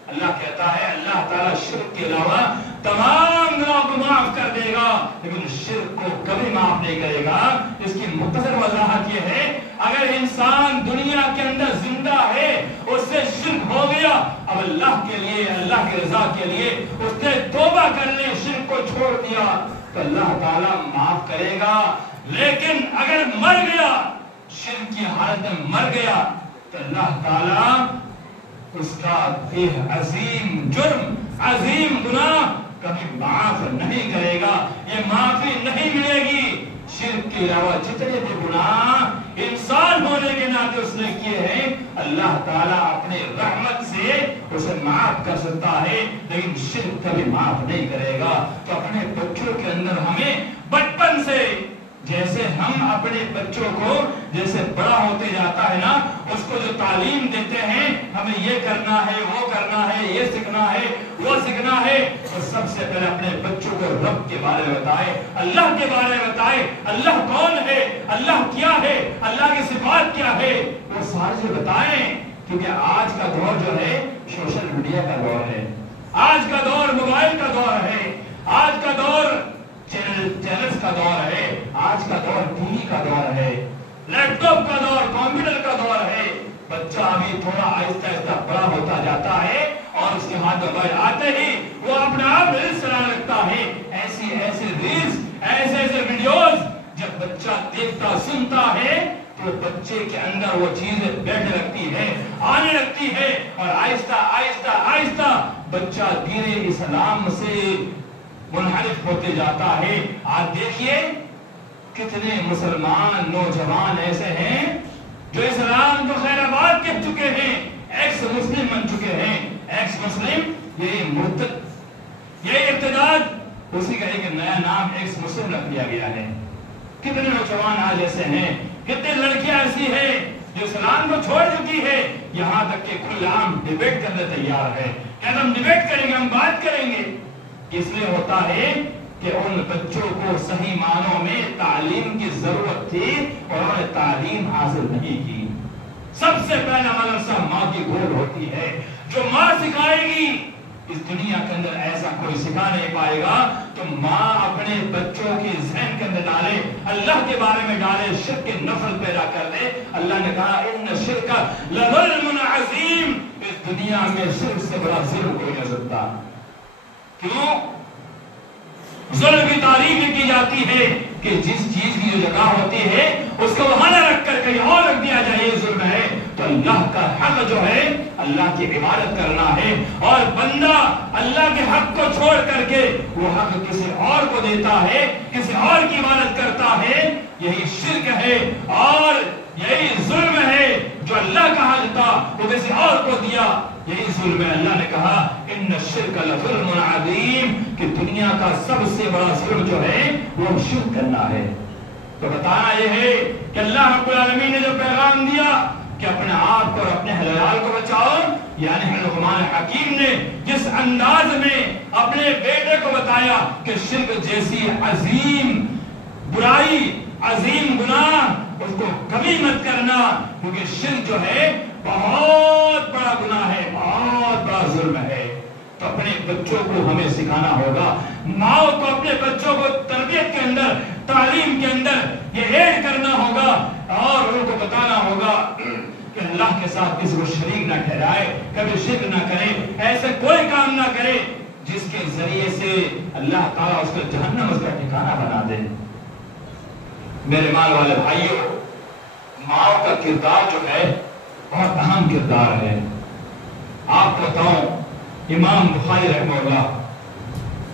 اللہ کہتا ہے اللہ تعالیٰ شرک کے علاوہ تمام گناہوں کو معاف کر دے گا، لیکن شرک کو کبھی معاف نہیں کرے گا۔ اس کی مختصر وضاحت یہ ہے، اگر انسان دنیا کے اندر زندہ ہے، اس سے شرک ہو گیا، اب اللہ کے لیے، اللہ کی رضا کے لیے اس نے توبہ کرنے شرک کو چھوڑ دیا تو اللہ تعالیٰ معاف کرے گا۔ لیکن اگر مر گیا، شرک کی حالت میں مر گیا، تو اللہ تعالیٰ اس کا ایک عظیم جرم، عظیم گناہ کبھی معاف نہیں کرے گا، یہ معافی نہیں ملے گی۔ شرک کے علاوہ جتنے بھی گناہ انسان ہونے کے ناطے اس نے کیے ہیں، اللہ تعالیٰ اپنے رحمت سے اسے معاف کر سکتا ہے، لیکن شرک کبھی معاف نہیں کرے گا۔ تو اپنے بچوں کے اندر ہمیں بچپن سے، جیسے ہم اپنے بچوں کو جیسے بڑا ہوتے جاتا ہے نا، اس کو جو تعلیم دیتے ہیں ہمیں یہ کرنا ہے، وہ کرنا ہے، یہ سیکھنا ہے، وہ سیکھنا ہے، تو سب سے پہلے اپنے بچوں کو رب کے بارے میں بتائے، اللہ کے بارے میں بتائے، اللہ کون ہے، اللہ کیا ہے، اللہ کی صفات کیا ہے، وہ سارے بتائیں۔ کیونکہ آج کا دور جو ہے سوشل میڈیا کا دور ہے، آج کا دور موبائل کا دور ہے، آج کا دور چینلز کا دور ہے، آج کا دور ٹی وی کا دور ہے، لیپ ٹاپ کا دور، کمپیوٹر کا دور ہے۔ بچہ ابھی تھوڑا آہستہ آہستہ بڑا ہوتا جاتا ہے اور اس کے ہاتھ میں موبائل آتے ہی وہ اپنے آپ ریلز چلانے لگتا ہے، ایسی ریلز، ایسے ویڈیوز جب بچہ دیکھتا سنتا ہے تو بچے کے اندر وہ چیزیں بیٹھنے لگتی ہے، آنے لگتی ہے، اور آہستہ آہستہ آہستہ بچہ دین اسلام سے منحرف ہوتے جاتا ہے۔ آج دیکھیے کتنے مسلمان نوجوان ایسے ہیں جو اسلام کو خیر آباد کہہ چکے ہیں، ایکس مسلم بن چکے ہیں۔ ایکس مسلم یہ مرتد، یہ ارتداد، اسی کا ایک نیا نام ایکس مسلم رکھ دیا گیا ہے۔ کتنے نوجوان آج ایسے ہیں، کتنے لڑکیاں ایسی ہیں جو اسلام کو چھوڑ چکی ہے، یہاں تک کہ کھلے عام ڈیبیٹ کرنے تیار ہے کہ ہم ڈیبیٹ کریں گے، ہم بات کریں گے۔ اس لیے ہوتا ہے کہ ان بچوں کو صحیح معنوں میں تعلیم کی ضرورت تھی اور انہوں نے تعلیم حاصل نہیں کی۔ سب سے پہلا مدرسہ ماں کی گود ہوتی ہے، جو ماں سکھائے گی، اس دنیا کے اندر ایسا کوئی سکھا نہیں پائے گا۔ تو ماں اپنے بچوں کے ذہن کے اندر ڈالے، اللہ کے بارے میں ڈالے، شرک کی نفرت پیدا کر دے۔ اللہ نے کہا ان الشرک لظلم عظیم، اس دنیا میں شرک سے بڑا ظلم کوئی نہیں سکتا۔ کیوں؟ ظلم کی تعریف کی جاتی ہے کہ جس چیز کی جو جگہ ہوتی ہے اس کو وہاں نہ رکھ کر کہیں اور رکھ دیا جائے، یہ ظلم ہے۔ تو اللہ کا حق جو ہے اللہ کی عبادت کرنا ہے، اور بندہ اللہ کے حق کو چھوڑ کر کے وہ حق کسی اور کو دیتا ہے، کسی اور کی عبادت کرتا ہے، یہی شرک ہے اور یہی ظلم ہے۔ جو اللہ کا حق تھا وہ کسی اور کو دیا، یہی ظلم ہے۔ اللہ نے کہا ان الشرک لظلم عظیم، کہ دنیا کا سب سے بڑا ظلم جو ہے وہ شرک کرنا ہے۔ تو بتانا یہ ہے کہ اللہ رب العالمین نے جو پیغام دیا کہ اپنے آپ کو اور اپنے حلال کو بچاؤ، یعنی لقمان حکیم نے جس انداز میں اپنے بیٹے کو بتایا کہ شرک جیسی عظیم برائی، عظیم گناہ اس کو کبھی مت کرنا، کیونکہ شرک جو ہے بہت بڑا گناہ ہے، بہت بڑا ظلم ہے۔ تو اپنے بچوں کو ہمیں سکھانا ہوگا، ماں کو اپنے بچوں کو تربیت کے اندر، تعلیم کے اندر یہ ایڈ کرنا ہوگا اور ان کو بتانا ہوگا کہ اللہ کے ساتھ کسی کو شریک نہ ٹھہرائے، کبھی شرک نہ کرے، ایسے کوئی کام نہ کرے جس کے ذریعے سے اللہ تعالیٰ اس کو جہنم اس کا ٹھکانہ بنا دے۔ میرے مال والے بھائیوں، ماں کا کردار جو ہے بہت اہم کردار ہے۔ آپ کو بتاؤں، امام بخاری رحمہ اللہ،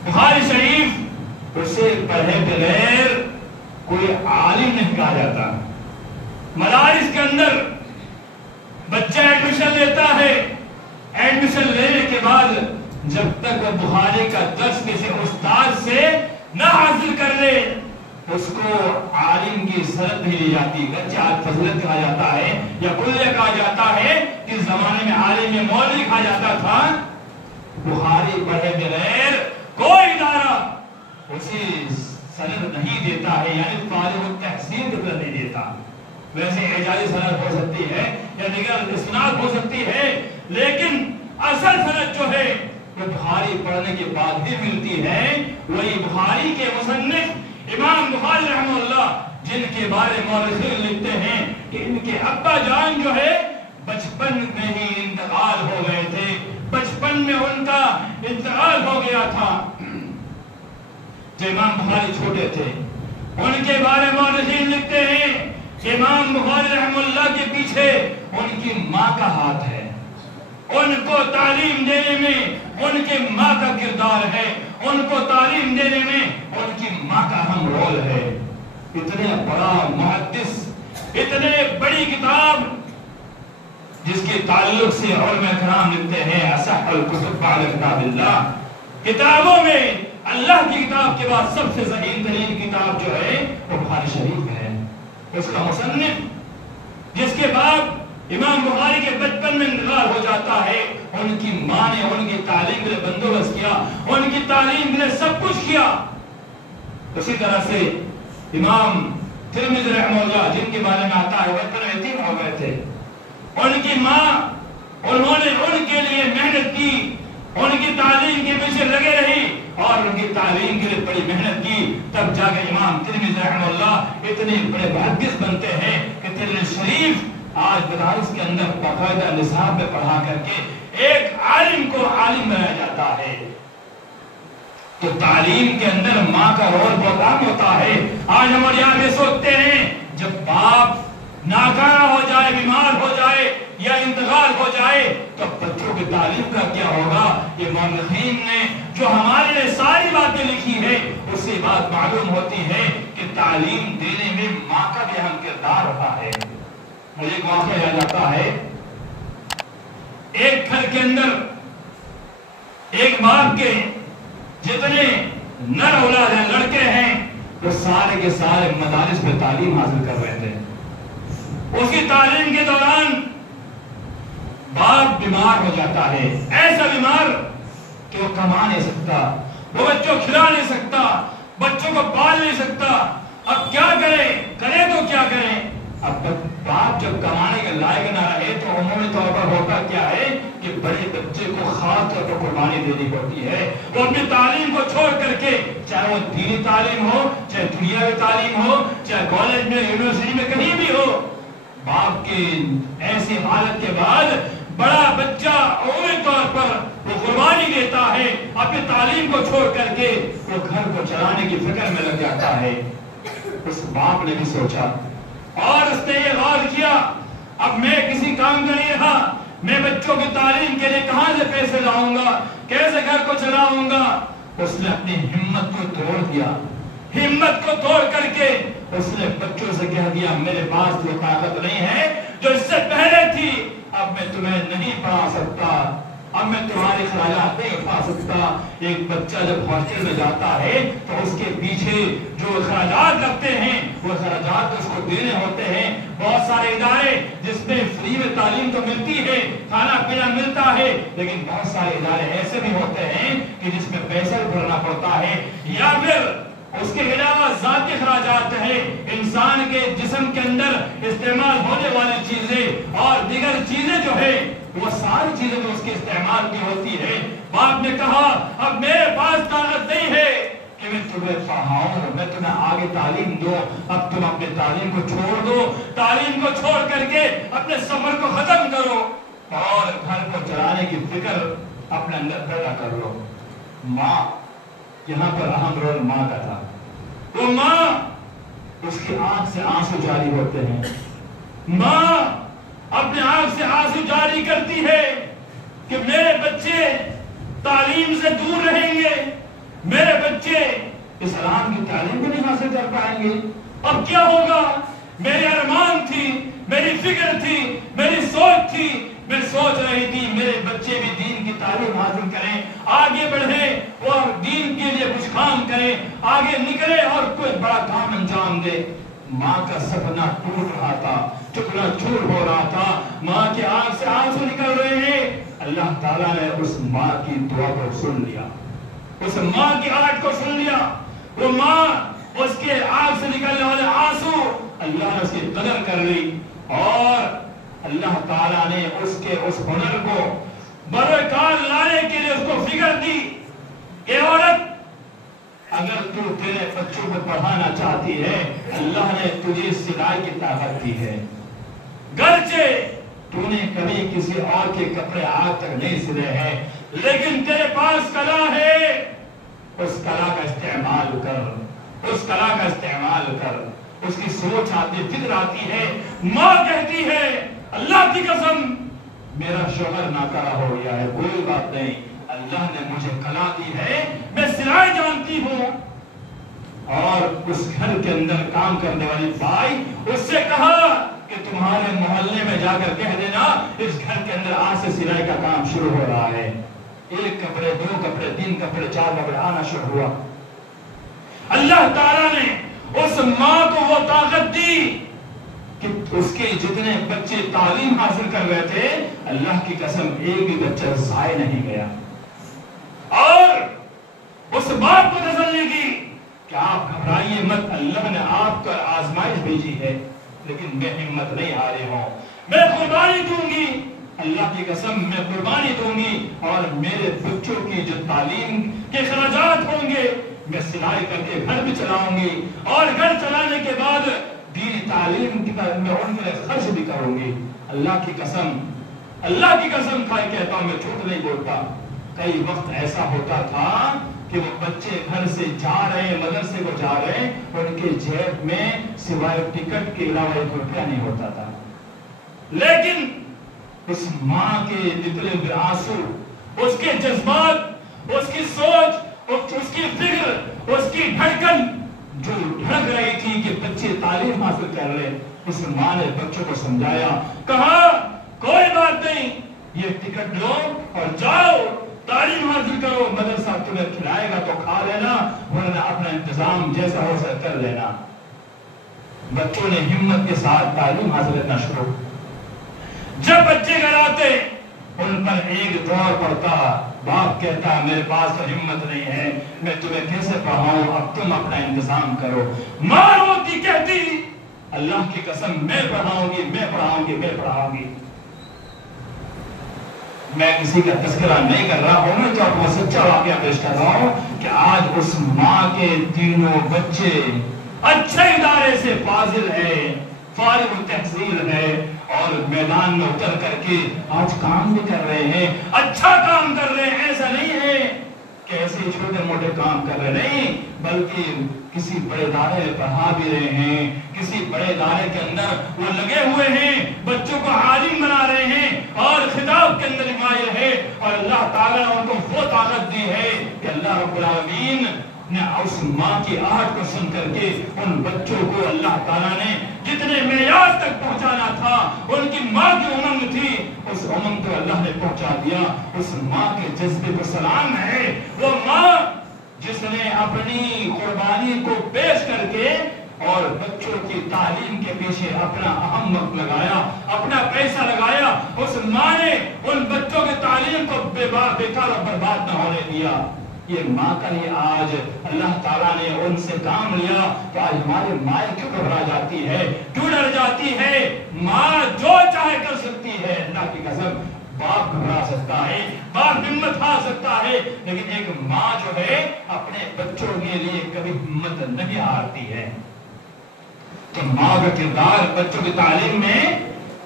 بخاری شریف اسے پڑھے بغیر کوئی عالم نہیں کہا جاتا۔ مدارس کے اندر بچہ ایڈمیشن لیتا ہے، ایڈمیشن لینے کے بعد جب تک وہ بخاری کا درس کسی استاد سے نہ حاصل کر لے اس کو عالم کی سند نہیں لی جاتی۔ آج فضیلت کہا جاتا ہے یا کلیہ کہا جاتا ہے، اس زمانے میں عالم یا مولوی کہا جاتا تھا۔ بخاری پڑھے بغیر کوئی ادارہ اسے سند نہیں دیتا ہے، یعنی فارغ التحصیل نہیں دیتا۔ ویسے اعجازی سند ہو سکتی ہے یا دیگر اسناد ہو سکتی ہے، لیکن اصل سند جو ہے وہ بخاری پڑھنے کے بعد ہی ملتی ہے۔ وہی بخاری کے مصنف امام بخاری رحمہ اللہ، جن کے بارے مورخین لکھتے ہیں کہ ان کے ابا جان جو ہے بچپن میں ہی انتقال ہو گئے تھے، بچپن میں ان کا انتقال ہو گیا تھا۔ جو امام بخاری چھوٹے تھے ان کے بارے میں مورخین لکھتے ہیں کہ امام بخاری رحمہ اللہ کے پیچھے ان کی ماں کا ہاتھ ہے، ان کو تعلیم دینے میں ان کی ماں کا کردار ہے، ان کو تعلیم دینے میں ان کی ماں کا اہم رول ہے۔ اتنے بڑا محدث، اتنے بڑی کتاب جس کے تعلق سے علماء کرام لکھتے ہیں اصح الکتب بعد کتاب اللہ، کتابوں میں اللہ کی کتاب کے بعد سب سے صحیح ترین کتاب جو ہے وہ بخاری شریف ہے۔ اس کا مصنف جس کے بعد امام بخاری کے بچپن میں انتقال ہو جاتا ہے، ان کی ماں نے ان کی تعلیم کے لیے بندوبست کیا، ان کی تعلیم کے لیے سب کچھ کیا۔ اسی طرح سے امام ترمذی رحمہ اللہ، جن کے بارے میں آتا ہے بچپن میں یتیم ہو گئے تھے، ان کی ماں انہوں نے ان کے لیے محنت کی، ان کی تعلیم کے پیچھے لگے رہی اور ان کی تعلیم کے لیے بڑی محنت کی، تب جا کے امام ترمذی رحمہ اللہ اتنے بڑے محدث بنتے ہیں کہ ترمذی شریف آج مدارس کے اندر باقاعدہ نصاب میں پڑھا کر کے ایک عالم کو عالم بنایا جاتا ہے۔ تو تعلیم کے اندر ماں کا رول بہت اہم ہوتا ہے۔ آج ہمارے یہاں یہ سوچتے ہیں جب باپ ناکارہ ہو جائے، بیمار ہو جائے یا انتقال ہو جائے تو بچوں کی تعلیم کا کیا ہوگا؟ یہ مورخین نے جو ہمارے لیے ساری باتیں لکھی ہے اس سے بات معلوم ہوتی ہے کہ تعلیم دینے میں ماں کا بھی اہم کردار ہوتا ہے۔ مجھے ایک واقعہ یاد آتا ہے، ایک گھر کے اندر ایک باپ کے جتنے نر اولاد ہیں، لڑکے ہیں، وہ سارے کے سارے مدارس میں تعلیم حاصل کر رہے تھے۔ اس کی تعلیم کے دوران باپ بیمار ہو جاتا ہے، ایسا بیمار کہ وہ کما نہیں سکتا، وہ بچوں کو کھلا نہیں سکتا، بچوں کو پال نہیں سکتا۔ اب کیا کرے تو کیا کرے؟ اب باپ جب کمانے کے لائق نہ رہے تو عمومی طور پر ہوتا کیا ہے کہ بڑے بچے کو خاص طور پر قربانی دینی پڑتی ہے۔ وہ اپنی تعلیم کو چھوڑ کر کے، چاہے وہ دینی تعلیم ہو، چاہے دنیاوی تعلیم ہو، چاہے کالج میں، یونیورسٹی میں، کہیں بھی ہو، باپ کی ایسی حالت کے بعد بڑا بچہ عمومی طور پر وہ قربانی دیتا ہے، اپنی تعلیم کو چھوڑ کر کے وہ گھر کو چلانے کی فکر میں لگ جاتا ہے۔ اس باپ نے بھی سوچا اور اس نے یہ غور کیا، اب میں کسی کام کا نہیں رہا، میں بچوں کی تعلیم کے لیے کہاں سے پیسے لاؤں گا، کیسے گھر کو چلاؤں گا؟ اس نے اپنی ہمت کو توڑ دیا، ہمت کو توڑ کر کے اس نے بچوں سے کہہ دیا میرے پاس وہ طاقت نہیں ہے جو اس سے پہلے تھی، اب میں تمہیں نہیں پڑھا سکتا، اب میں تمہارے اخراجات نہیں اٹھا سکتا. ایک بچہ جب ہاسٹل میں جاتا ہے تو اس کے پیچھے جو اخراجات لگتے ہیں وہ اخراجات اس کو دینے ہوتے ہیں. بہت سارے ادارے جس میں فری میں تعلیم تو ملتی ہے, کھانا پینا ملتا ہے, لیکن بہت سارے ادارے ایسے بھی ہوتے ہیں کہ جس میں پیسہ بھی بھرنا پڑتا ہے, یا پھر اس کے علاوہ ذاتی اخراجات ہے. انسان کے جسم کے اندر استعمال ہونے والی چیزیں اور دیگر چیزیں جو ہے وہ ساری چیزیں جو اس کے استعمال کی ہوتی ہے. باپ نے کہا اب میرے پاس طاقت نہیں ہے کہ میں تمہیں پڑھاؤں, میں تمہیں آگے تعلیم دوں. اب تم اپنے تعلیم کو چھوڑ دو, تعلیم کو چھوڑ کر کے اپنے سفر کو ختم کرو اور گھر کو چلانے کی فکر اپنے اندر پیدا کر لو. ماں, یہاں پر اہم رول ماں کا تھا. وہ ماں, اس کی آنکھ سے آنسو جاری ہوتے ہیں. ماں اپنے آنکھ سے آنسو جاری کرتی ہے کہ میرے بچے تعلیم سے دور رہیں گے, میرے بچے اسلام کی تعلیم بھی نہیں حاصل کر پائیں گے. اب کیا ہوگا؟ میری ارمان تھی, میری فکر تھی, میری سوچ تھی, میں سوچ رہی تھی میرے بچے بھی دین کی تعلیم حاصل کریں, آگے بڑھیں اور دین کے لیے کچھ کام کریں, آگے نکلے اور کوئی بڑا کام انجام دے. ماں کا سپنا ٹوٹ رہا تھا, ٹکڑا چور ہو رہا تھا, ماں کے آنکھ سے آنسو نکل رہے ہیں. اللہ تعالیٰ نے اس ماں کی دعا کو سن لیا, اس ماں کی آہٹ کو سن لیا. وہ ماں, اس کے آنکھ سے نکلنے والے آنسو اللہ نے اس کی قدر کر لی, اور اللہ تعالیٰ نے اس کے اس ہنر کو بروکار لانے کے لیے اس کو فکر دی کہ عورت, اگر تو تیرے بچوں کو پڑھانا چاہتی ہے, اللہ نے تجھے سلائی کی طاقت دی ہے. گرچہ تو نے کبھی کسی اور کے کپڑے آج تک نہیں سلے ہیں, لیکن تیرے پاس کلا ہے, اس کلا کا استعمال کر, اس کلا کا استعمال کر. اس کی سوچ آتی, فکر آتی ہے. ماں کہتی ہے اللہ کی قسم میرا شوہر ناکارہ ہو گیا ہے, کوئی بات نہیں, اللہ نے مجھے کلا دی ہے, میں سلائی جانتی ہوں. اور اس گھر کے اندر کام کرنے والی بھائی اس سے کہا کہ تمہارے محلے میں جا کر کہہ دینا اس گھر کے اندر آج سے سلائی کا کام شروع ہو رہا ہے. 1 کپڑے 2 کپڑے 3 کپڑے 4 کپڑے آنا شروع ہوا. اللہ تعالیٰ نے اس ماں کو وہ طاقت دی کہ اس کے جتنے بچے تعلیم حاصل کر رہے تھے, اللہ کی قسم ایک بھی بچہ ضائع نہیں گیا. اور اس باپ کو تسلی دی کہ آپ گھبرائیے مت, اللہ نے آپ کا آزمائش بھیجی ہے, لیکن میں ہمت نہیں ہارے ہوں, میں قربانی دوں گی, اللہ کی قسم میں قربانی دوں گی, اور میرے بچوں کی جو تعلیم کے اخراجات ہوں گے میں سلائی کر کے گھر بھی چلاؤں گی, اور گھر چلانے کے بعد دینی تعلیم کی میں ان کے لیے خرچ بھی کروں گی. اللہ کی قسم, اللہ کی قسم کھائے کہتا ہوں, میں جھوٹ نہیں بولتا. کئی وقت ایسا ہوتا تھا کہ وہ بچے گھر سے جا رہے ہیں, مدرسے کو جا رہے ہیں, ان کے جیب میں سوائے ٹکٹ کے علاوہ 1 روپیہ نہیں ہوتا تھا, لیکن اس ماں کے نکلے ہوئے آنسو, اس کے جذبات, اس کی سوچ, اس کی فکر, اس کی دھڑکن جو دھڑک رہی تھی کہ بچے تعلیم حاصل کر رہے, اس ماں نے بچوں کو سمجھایا, کہا کوئی بات نہیں, یہ ٹکٹ لو اور جاؤ تعلیم حاصل کرو, مدرسہ تمہیں کھلائے گا تو کھا لینا, ورنہ اپنا انتظام جیسا ہو سکے کر لینا. بچوں نے ہمت کے ساتھ تعلیم حاصل کرنا شروع. جب بچے گھر آتے ان پر ایک دور پڑتا, باپ کہتا میرے پاس تو ہمت نہیں ہے, میں تمہیں کیسے پڑھاؤں, اب تم اپنا انتظام کرو. ماں روتی کہتی اللہ کی قسم میں پڑھاؤں گی, میں پڑھاؤں گی, میں پڑھاؤں گی. میں کسی کا تذکرہ نہیں کر رہا ہوں, میں تو آپ کو سچا واقعہ پیش کر رہا ہوں کہ آج اس ماں کے تینوں بچے اچھے ادارے سے فاضل ہے, فارغ التحصیل ہے, اور میدان میں اتر کر کے آج کام بھی کر رہے ہیں, اچھا کام کر رہے ہیں. ایسا نہیں ہے کہ ایسے چھوٹے موٹے کام کر رہے نہیں, بلکہ کسی بڑے ادارے میں پڑھا بھی رہے ہیں, کسی بڑے ادارے کے اندر وہ لگے ہوئے ہیں, بچوں کو عالم بنا رہے ہیں, اور خطاب کے اندر ماہر ہے. اور اللہ تعالیٰ نے ان کو وہ طاقت دی ہے کہ اللہ رب العالمین نے اس ماں کی آہٹ کو سن کر کے ان بچوں کو اللہ تعالیٰ نے جتنے معیار تک پہنچانا تھا, ان کی ماں کی امنگ تھی, اس امم کو اللہ نے پہنچا دیا. اس ماں کے جذبے کو سلام ہے. وہ ماں جس نے اپنی قربانی کو پیش کر کے اور بچوں کی تعلیم کے پیچھے اپنا اہم وقت لگایا, اپنا پیسہ لگایا, اس ماں نے ان بچوں کی تعلیم کو بیکار اور برباد نہ ہونے دیا. یہ ماں کا ہی آج اللہ تعالیٰ نے ان سے کام لیا کہ آج ہماری مائیں کیوں گھبرا جاتی ہے, کیوں ڈر جاتی ہے. ماں جو چاہے کر سکتی ہے. اللہ کی قسم باپ گھبرا سکتا ہے, باپ ہمت ہار سکتا ہے, لیکن ایک ماں جو ہے اپنے بچوں کے لیے کبھی ہمت نہیں ہارتی ہے. تو ماں کا کردار بچوں کی تعلیم میں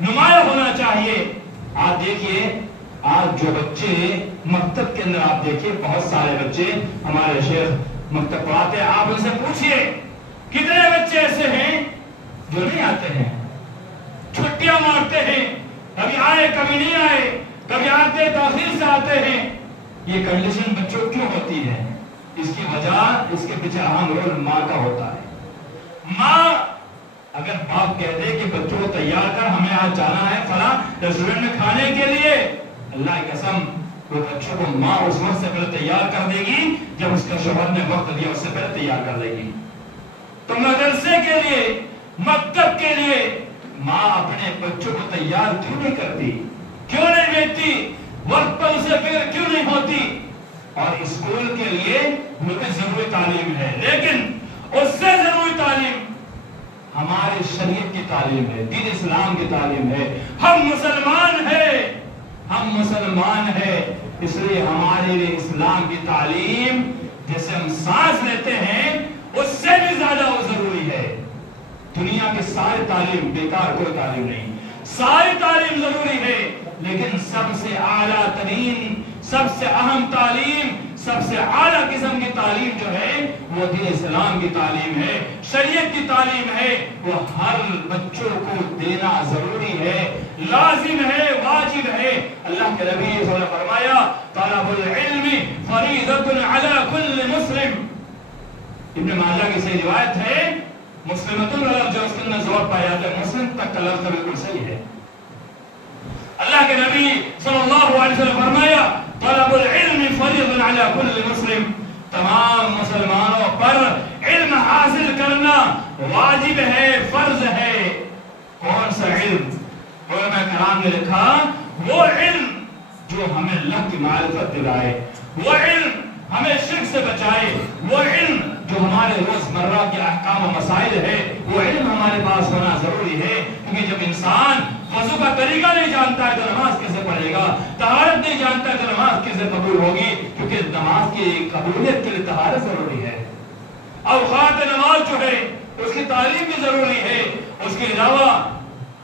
نمایاں ہونا چاہیے. آپ دیکھیے آج جو بچے مکتب کے اندر, آپ دیکھیے بہت سارے بچے ہمارے شیخ مکتب پڑھاتے ہیں, آپ ان سے پوچھئے کتنے بچے ایسے ہیں جو نہیں آتے ہیں, چھٹیاں مارتے ہیں, کبھی آئے کبھی نہیں آئے, کبھی آتے تاخیر سے آتے ہیں. یہ کنڈیشن بچوں کیوں ہوتی ہے؟ اس کی وجہ, اس کے پیچھے اہم رول ماں کا ہوتا ہے. ماں اگر باپ کہہ دے کہ بچوں کو تیار کر, ہمیں آج جانا ہے فلاں ریسٹورنٹ میں کھانے کے لیے, اللہ کی قسم وہ بچوں کو ماں اس وقت سے پہلے تیار کر دے گی جب اس کے شوہر نے وقت دیا, اس سے پہلے تیار کر دے گی. تو مدرسے کے لیے, مکتب کے لیے ماں اپنے بچوں کو تیار کیوں نہیں کرتی, کیوں نہیں بھیجتی, وقت پر اسے فکر کیوں نہیں ہوتی؟ اور اسکول کے لیے بلکہ ضروری تعلیم ہے, لیکن اس سے ضروری تعلیم ہماری شریعت کی تعلیم ہے, دین اسلام کی تعلیم ہے. ہم مسلمان ہیں, ہم مسلمان ہیں, اس لیے ہمارے لیے اسلام کی تعلیم جیسے ہم سانس لیتے ہیں اس سے بھی زیادہ وہ ضروری ہے. دنیا کی ساری تعلیم بیکار, کوئی تعلیم نہیں, ساری تعلیم ضروری ہے, لیکن سب سے اعلیٰ ترین, سب سے اہم تعلیم, سب سے اعلیٰ قسم کی تعلیم جو ہے وہ دین اسلام کی تعلیم ہے, شریعت کی تعلیم ہے. وہ ہر بچوں کو دینا ضروری ہے, لازم ہے, واجب ہے. اللہ کے نبی صلی اللہ علیہ وسلم نے فرمایا طلب العلم فریضۃ علی کل مسلم. ابن ماجہ کی صحیح روایت ہے, مسلمۃ الرجل جو اس کے اندر زور پایا جاتا ہے, مسلم تک کا لفظ بالکل صحیح ہے. اللہ کے نبی صلی اللہ علیہ وسلم فرمایا طلب العلم فریضۃ علی کل مسلم, تمام مسلمانوں پر علم حاصل کرنا واجب ہے, فرض ہے. کون سا علم؟ علماء کرام نے لکھا وہ علم جو ہمیں اللہ کی معرفت دلائے, وہ علم ہمیں شرک سے بچائے, وہ علم جو ہمارے روزمرہ کے احکام و مسائل ہے, وہ علم ہمارے پاس ہونا ضروری ہے. کیونکہ جب انسان وضو کا طریقہ نہیں جانتا ہے تو نماز کیسے پڑھے گا, طہارت نہیں جانتا ہے تو نماز کیسے قبول ہوگی, کیونکہ نماز کی قبولیت کے لیے طہارت ضروری ہے. اوقات نماز جو ہے اس کی تعلیم بھی ضروری ہے. اس کے علاوہ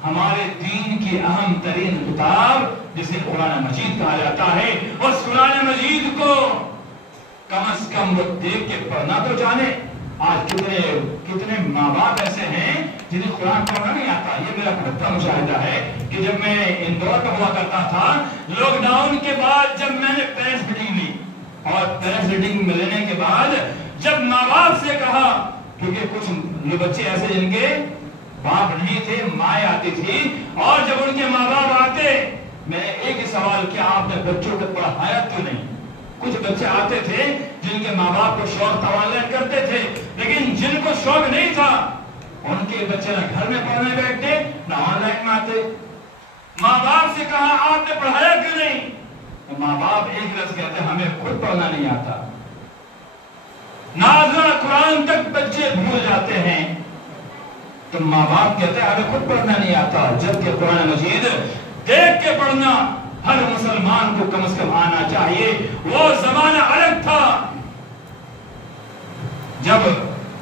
ہمارے دین کی اہم ترین کتاب جسے قرآن مجید کہا جاتا ہے, اس قرآن مجید کو کم از کم وہ دیکھ کے پڑھنا تو جانے. آج کتنے ماں باپ ایسے ہیں جنہیں قرآن پڑھنا نہیں آتا. یہ میرا بڑا مشاہدہ ہے کہ جب میں اندور کا ہوا کرتا تھا, لاک ڈاؤن کے بعد جب میں نے پیرنٹس میٹنگ لی, اور پیرنٹس میٹنگ میں لینے کے بعد جب ماں باپ سے کہا, کیونکہ کچھ بچے ایسے جن کے باپ نہیں تھے, مائیں آتی تھی, اور جب ان کے ماں باپ آتے, میں نے ایک ہی سوال کیا, آپ نے بچوں کو پڑھایا کیوں نہیں؟ کچھ بچے آتے تھے جن کے ماں باپ کو شوق تھا, آن لائن کرتے تھے, لیکن جن کو شوق نہیں تھا ان کے بچے نہ گھر میں پڑھنے بیٹھتے نہ آن لائن میں آتے. ماں باپ سے کہا آپ نے پڑھایا کیوں نہیں؟ ماں باپ ایک لفظ کہتے ہمیں خود پڑھنا نہیں آتا. نازلہ قرآن تک بچے بھول جاتے ہیں, تو ماں باپ کہتے ہیں ہمیں خود پڑھنا نہیں آتا, جبکہ قرآن مجید دیکھ کے پڑھنا ہر مسلمان کو کم از کم آنا چاہیے. وہ زمانہ الگ تھا جب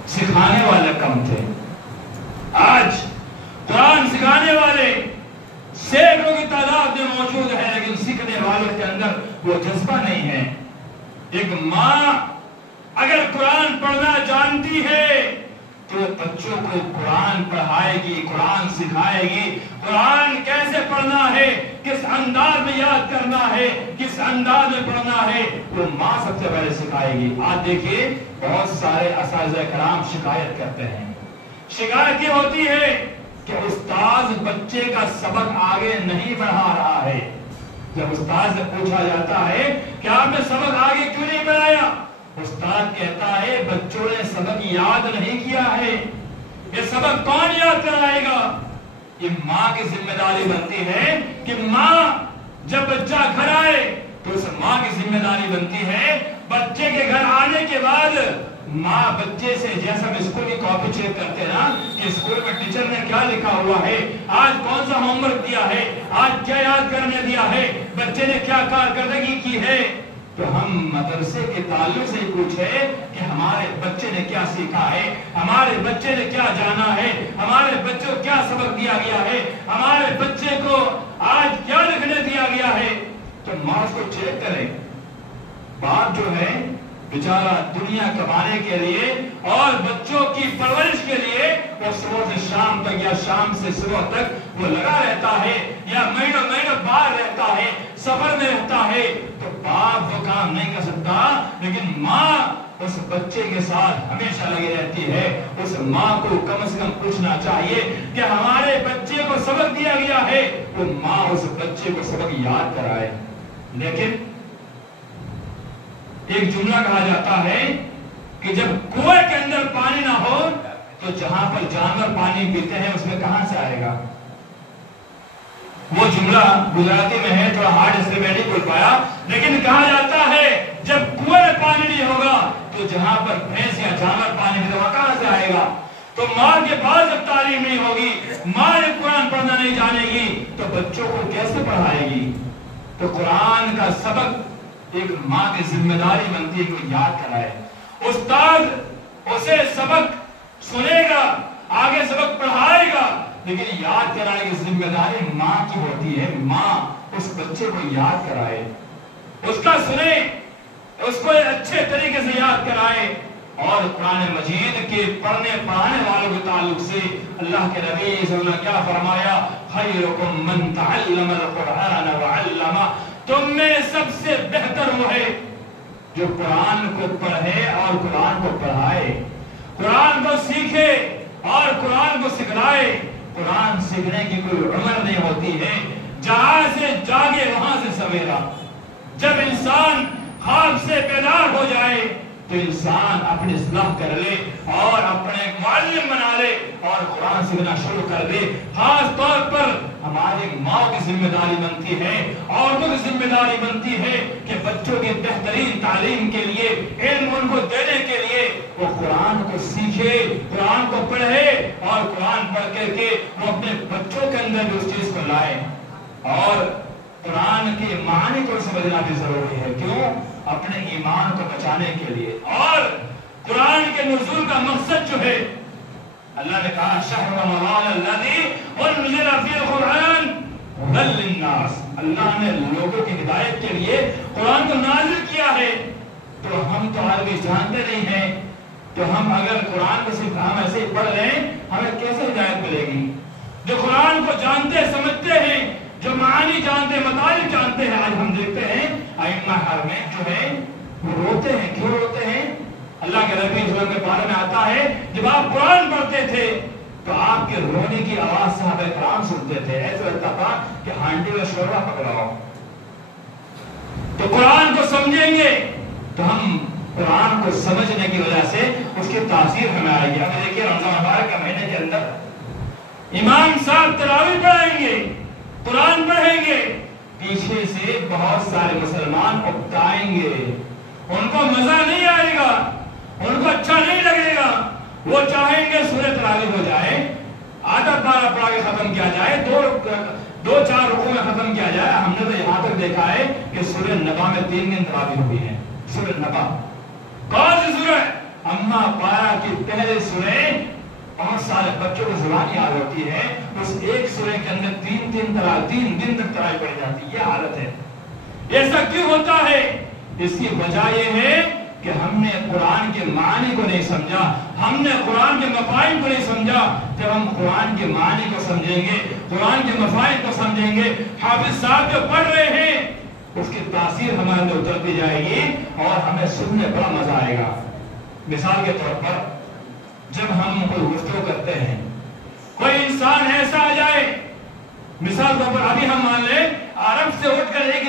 سکھانے والے کم تھے. آج قرآن سکھانے والے سینکڑوں کی تعداد میں موجود ہے, لیکن سیکھنے والوں کے اندر وہ جذبہ نہیں ہے. ایک ماں اگر قرآن پڑھنا جانتی ہے تو بچوں کو قرآن پڑھائے گی, قرآن سکھائے گی. قرآن کیسے پڑھنا ہے, کس انداز میں یاد کرنا ہے, کس انداز میں پڑھنا ہے, وہ ماں سب سے پہلے سکھائے گی. آج دیکھیے بہت سارے اساتذہ کرام شکایت کرتے ہیں. شکایت یہ ہوتی ہے کہ استاد بچے کا سبق آگے نہیں بڑھا رہا ہے. جب استاد سے پوچھا جاتا ہے کہ آپ نے سبق آگے کیوں نہیں بڑھایا، استاد کہتا ہے بچوں نے سبق یاد نہیں کیا ہے، یہ سبق کون یاد کرائے گا؟ یہ ماں کی ذمہ داری بنتی ہے کہ ماں جب بچہ گھر آئے تو اس ماں کی ذمہ داری بنتی ہے بچے کے گھر آنے کے بعد ماں بچے سے، جیسا ہم اسکول کی کاپی چیک کرتے ہیں نا کہ اسکول میں ٹیچر نے کیا لکھا ہوا ہے، آج کون سا ہوم ورک دیا ہے، آج کیا یاد کرنے دیا ہے، بچے نے کیا کارکردگی کی ہے، تو ہم مدرسے کے تعلق سے پوچھے کہ ہمارے بچے نے کیا سیکھا ہے، ہمارے بچے نے کیا جانا ہے، ہمارے بچے کو کیا سبق دیا گیا ہے، ہمارے بچے کو آج کیا لکھنے دیا گیا ہے، تو ماں اس کو چیک کرے۔ باپ جو ہے بیچارہ دنیا کمانے کے لیے اور بچوں کی پرورش کے لیے وہ صبح سے شام تک یا شام سے صبح تک وہ لگا رہتا ہے یا مہینوں باہر رہتا ہے، سفر میں رہتا ہے، تو باپ وہ کام نہیں کر سکتا، لیکن ماں اس بچے کے ساتھ ہمیشہ لگی رہتی ہے۔ اس ماں کو کم از کم پوچھنا چاہیے کہ ہمارے بچے کو سبق دیا گیا ہے، وہ ماں اس بچے کو سبق یاد کرائے۔ لیکن ایک جملہ کہا جاتا ہے کہ جب کنویں کے اندر پانی نہ ہو تو جہاں پر جانور پانی پیتے ہیں اس میں کہاں سے آئے گا؟ وہ جملہ گجراتی میں ہے، تھوڑا ہارڈ اس لیے میں نہیں بول پایا، لیکن کہا جاتا ہے جب کنویں میں پانی نہیں ہوگا تو جہاں پر بھینس یا جانور پانی پیتے وہاں کہاں سے آئے گا؟ تو ماں کے پاس جب تعلیم نہیں ہوگی، ماں جب قرآن پڑھنا نہیں جانے گی تو بچوں کو کیسے پڑھائے گی؟ تو قرآن کا سبق ایک ماں کی ذمہ داری بنتی ہے کہ یاد کرائے۔ استاد اسے سبق سنے گا، آگے سبق پڑھائے گا، لیکن یاد کرانے کی ذمہ داری ماں کی ہوتی ہے۔ ماں اس بچے کو یاد کرائے، اس کا سنے، اس کو اچھے طریقے سے یاد کرائے۔ اور قرآن مجید کے پڑھنے پڑھانے والوں کے تعلق سے اللہ کے نبی صلی اللہ علیہ وسلم نے کیا فرمایا؟ خیرکم من تعلم القرآن وعلمہ، تم میں سب سے بہتر وہ ہے جو قرآن کو پڑھے اور قرآن کو پڑھائے، قرآن کو سیکھے اور قرآن کو سکھلائے۔ قرآن سیکھنے کی کوئی عمر نہیں ہوتی ہے، جہاں سے جاگے وہاں سے سویرا۔ جب انسان خواب سے بیدار ہو جائے تو انسان اپنی اصلاح کر لے اور اپنے معلم بنا لے اور قرآن سیکھنا شروع کر دے۔ خاص طور پر ہماری ماں کی ذمہ داری بنتی ہے، عورتوں کی ذمہ داری بنتی ہے کہ بچوں کی بہترین تعلیم کے لیے، علم ان کو دینے کے لیے وہ قرآن کو سیکھے، قرآن کو پڑھے اور قرآن پڑھ کر کے وہ اپنے بچوں کے اندر بھی اس چیز کو لائے۔ اور قرآن کے معنی کو سمجھنا بھی ضروری ہے، کیوں؟ اپنے ایمان کو بچانے کے لیے۔ اور قرآن کے نزول کا مقصد جو ہے، اللہ نے کہا شہر رمضان الذی انزل فیہ القرآن ہدی للناس، اللہ نے لوگوں کی ہدایت کے لیے قرآن کو نازل کیا ہے۔ تو ہم تو عربی جانتے نہیں ہیں، تو ہم اگر قرآن کو صرف ہم ایسے ہی پڑھ رہے ہیں، ہمیں کیسے ہدایت ملے گی؟ جو قرآن کو جانتے سمجھتے ہیں، جو معانی جانتے ہیں، مطالب جانتے ہیں، آج ہم دیکھتے ہیں ائمہ حرمین جو ہے وہ روتے ہیں۔ کیوں روتے ہیں؟ اللہ کے نبی صلی اللہ علیہ وسلم کے بارے میں آتا ہے جب آپ قرآن پڑھتے تھے تو آپ کے رونے کی آواز صحابہ کرام سنتے تھے، ایسا لگتا تھا کہ ہانڈی میں شوربہ پکڑا ہو۔ تو قرآن کو سمجھیں گے تو ہم قرآن کو سمجھنے کی وجہ سے اس کی تاثیر ہمیں آئے گی۔ اب دیکھیے رمضان مبارک کے مہینے کے اندر امام صاحب تراویح پڑھائیں گے، قرآن پڑھیں گے، پیچھے سے بہت سارے مسلمان اکتائیں گے، ان کو مزہ نہیں آئے گا، ان کو اچھا نہیں لگے گا، وہ چاہیں گے سورہ تراویح ہو جائے، آدھا پارہ پڑھا کے ختم کیا جائے، دو چار رکوع میں ختم کیا جائے۔ ہم نے تو یہاں تک دیکھا ہے کہ سورہ نبا میں 3 دن تراویح ہوئی ہے۔ سورہ نبا کون سی سورہ؟ اما پارہ کی پہلے سورہ، بہت سارے بچوں کو زبان یاد ہوتی ہے، اس ایک سورہ کے اندر 3 دن تک تراویح پڑھی جاتی ہے۔ یہ حالت ہے۔ ایسا کیوں ہوتا ہے؟ اس کی وجہ یہ ہے کہ ہم نے قرآن کے معنی کو نہیں سمجھا، ہم نے قرآن کے مفاہیم کو نہیں سمجھا۔ جب ہم قرآن کے معنی کو سمجھیں گے، قرآن کے مفاہیم کو سمجھیں گے، حافظ صاحب جو پڑھ رہے ہیں اس کی تاثیر ہمارے اندر اترتی جائے گی اور ہمیں سننے بڑا مزہ آئے گا۔ مثال کے طور پر جب ہم کوئی گفتگو کرتے ہیں، کوئی انسان ایسا آ جائے، مثال طور پر ابھی ہم مان لیں عرب سے اٹھ کر ایک